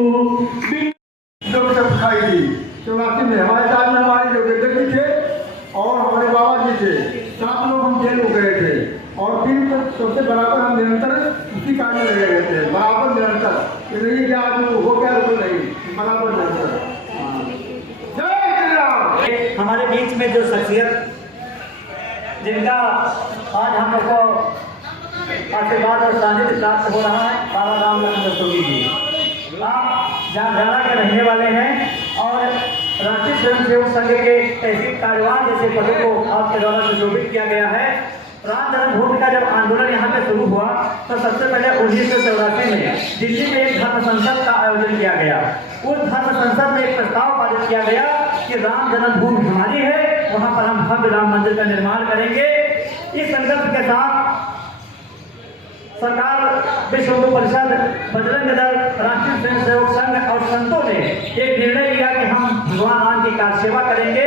जब सब खाई थी चौरासी में हमारे साथ में हमारे जो बेटे भी थे और हमारे बाबा जी थे 7 लोग हम जेल हो गए थे और फिर सबसे बराबर हम निरंतर उसी काम में लगे रहते हैं बराबर निरंतर ये नहीं कि आज हो गया तो नहीं बराबर निरंतर जय श्री राम। हमारे बीच में जो शख्सियत जिनका आज हम लोग को आशीर्वाद और सानिध्य प्राप्त हो रहा है बाबा राम लक्ष्मण जोगी जी आप जामझाड़ा के रहने वाले हैं और राष्ट्रीय स्वयंसेवक संघ के तहसील कार्यवाह जैसे पदों को आपके द्वारा सुशोभित किया गया है राम जन्मभूमि का जब आंदोलन यहाँ पे शुरू हुआ तो सबसे पहले 1984 में दिल्ली में एक धर्म संसद का आयोजन किया गया उस धर्म संसद में एक प्रस्ताव पारित किया गया कि राम जन्मभूमि हमारी है वहाँ पर हम भव्य राम मंदिर का निर्माण करेंगे इस संकल्प के साथ सरकार विश्व हिंदू परिषद बजरंग दल राष्ट्रीय स्वयंसेवक संघ और संतों ने एक निर्णय लिया कि हम भगवान राम की कार सेवा करेंगे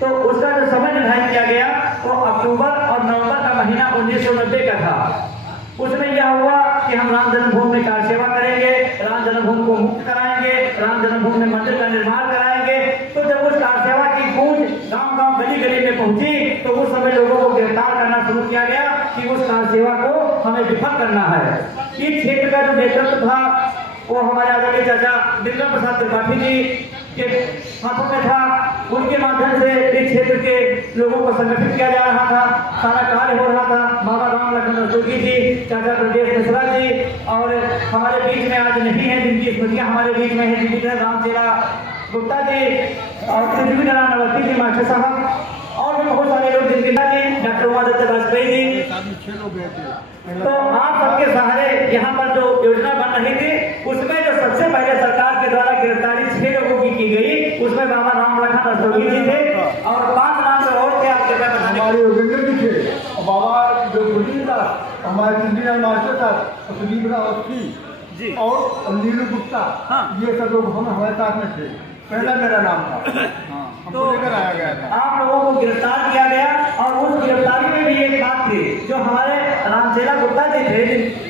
तो उसका जो समय निर्धारित किया गया वो अक्टूबर और नवंबर का महीना 1990 का था उसमें यह हुआ कि हम राम जन्मभूमि में कार सेवा करेंगे राम जन्मभूमि को मुक्त कराएंगे राम जन्मभूमि में मंदिर का निर्माण कराएंगे तो जब उस कार सेवा की गूंज गांव-गांव गली-गली में पहुंची तो उस समय लोगों को गिरफ्तार करना शुरू किया गया कि उस कार सेवा को हमें विफल करना है इस क्षेत्र का जो नेतृत्व था वो हमारे आदरणीय चाचा दिलकर प्रसाद त्रिपाठी जी के हाथों में था उनके माध्यम से इस क्षेत्र के लोगों को संगठित किया जा रहा था सारा कार्य हो रहा था बाबा राम लक्ष्मण जोगी जी चाचा ब्रजेश मिश्रा जी और हमारे बीच में आज नहीं है जिनकी स्मृतियाँ हमारे बीच में है जिनकी रामचेरा गुप्ता जी और पृथ्वी नारायण अवस्थी जी मास्टर साहब और भी बहुत सारे लोग जिनके डॉक्टर डॉक्टर उमादत्त वाजपेयी जी, तो आप सबके सहारे यहाँ पर जो योजना बन रही थी उसमें जो सबसे पहले सरकार के द्वारा गिरफ्तारी 6 लोगों की गई, उसमें बाबा राम लखन रस्तोगी जी थे और 5 नाम जो और थे आपके पास हमारे योगेंद्र जी थे, बाबा जो गुरजीत था, हमारे इंजीनियर मास्टर था, सुदीप राव अवस्थी जी और नीलू गुप्ता, ये सब लोग हम हमारे साथ में थे। पहला मेरा नाम था, हमको लेकर आया गया था। आप लोगों को गिरफ्तार किया गया और उस गिरफ्तारी में भी एक बात थी, जो हमारे रामचेला गुप्ता जी थे,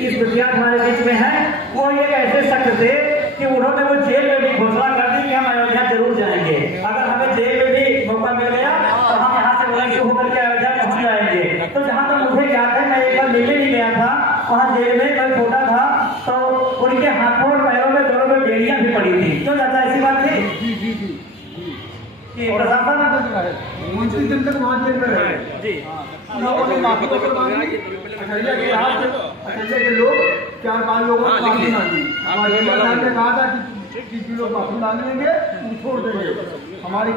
इस विद्यार्थी हमारे बीच में हैं, वो एक ऐसे शख्स थे कि उन्होंने वो जेल में भी घोषणा कर दी कि हम अयोध्या जरूर जाएंगे, अगर हमें जेल में भी मौका मिल गया तो हम यहाँ से बुलंद होकर के अयोध्या पहुँच जाएंगे। तो जहाँ तक मुझे याद है, मैं एक बार मिलने नहीं गया था, वहाँ जेल में कोई छोटा था तो उनके हाथों और पैरों में दोनों में बेड़ियाँ भी पड़ी थी। क्यों जाता ऐसी बात थी कि प्रशासन उनतीस दिन तक वहाँ जेल में रहे जी लोगों ने माफी को मांगी, अठैया के हाथ से अठैया के लोग 4-5 लोगों ने माफी मांगी। हमारे ने कहा था कि लोग माफी मांग लेंगे, छोड़ देंगे हमारे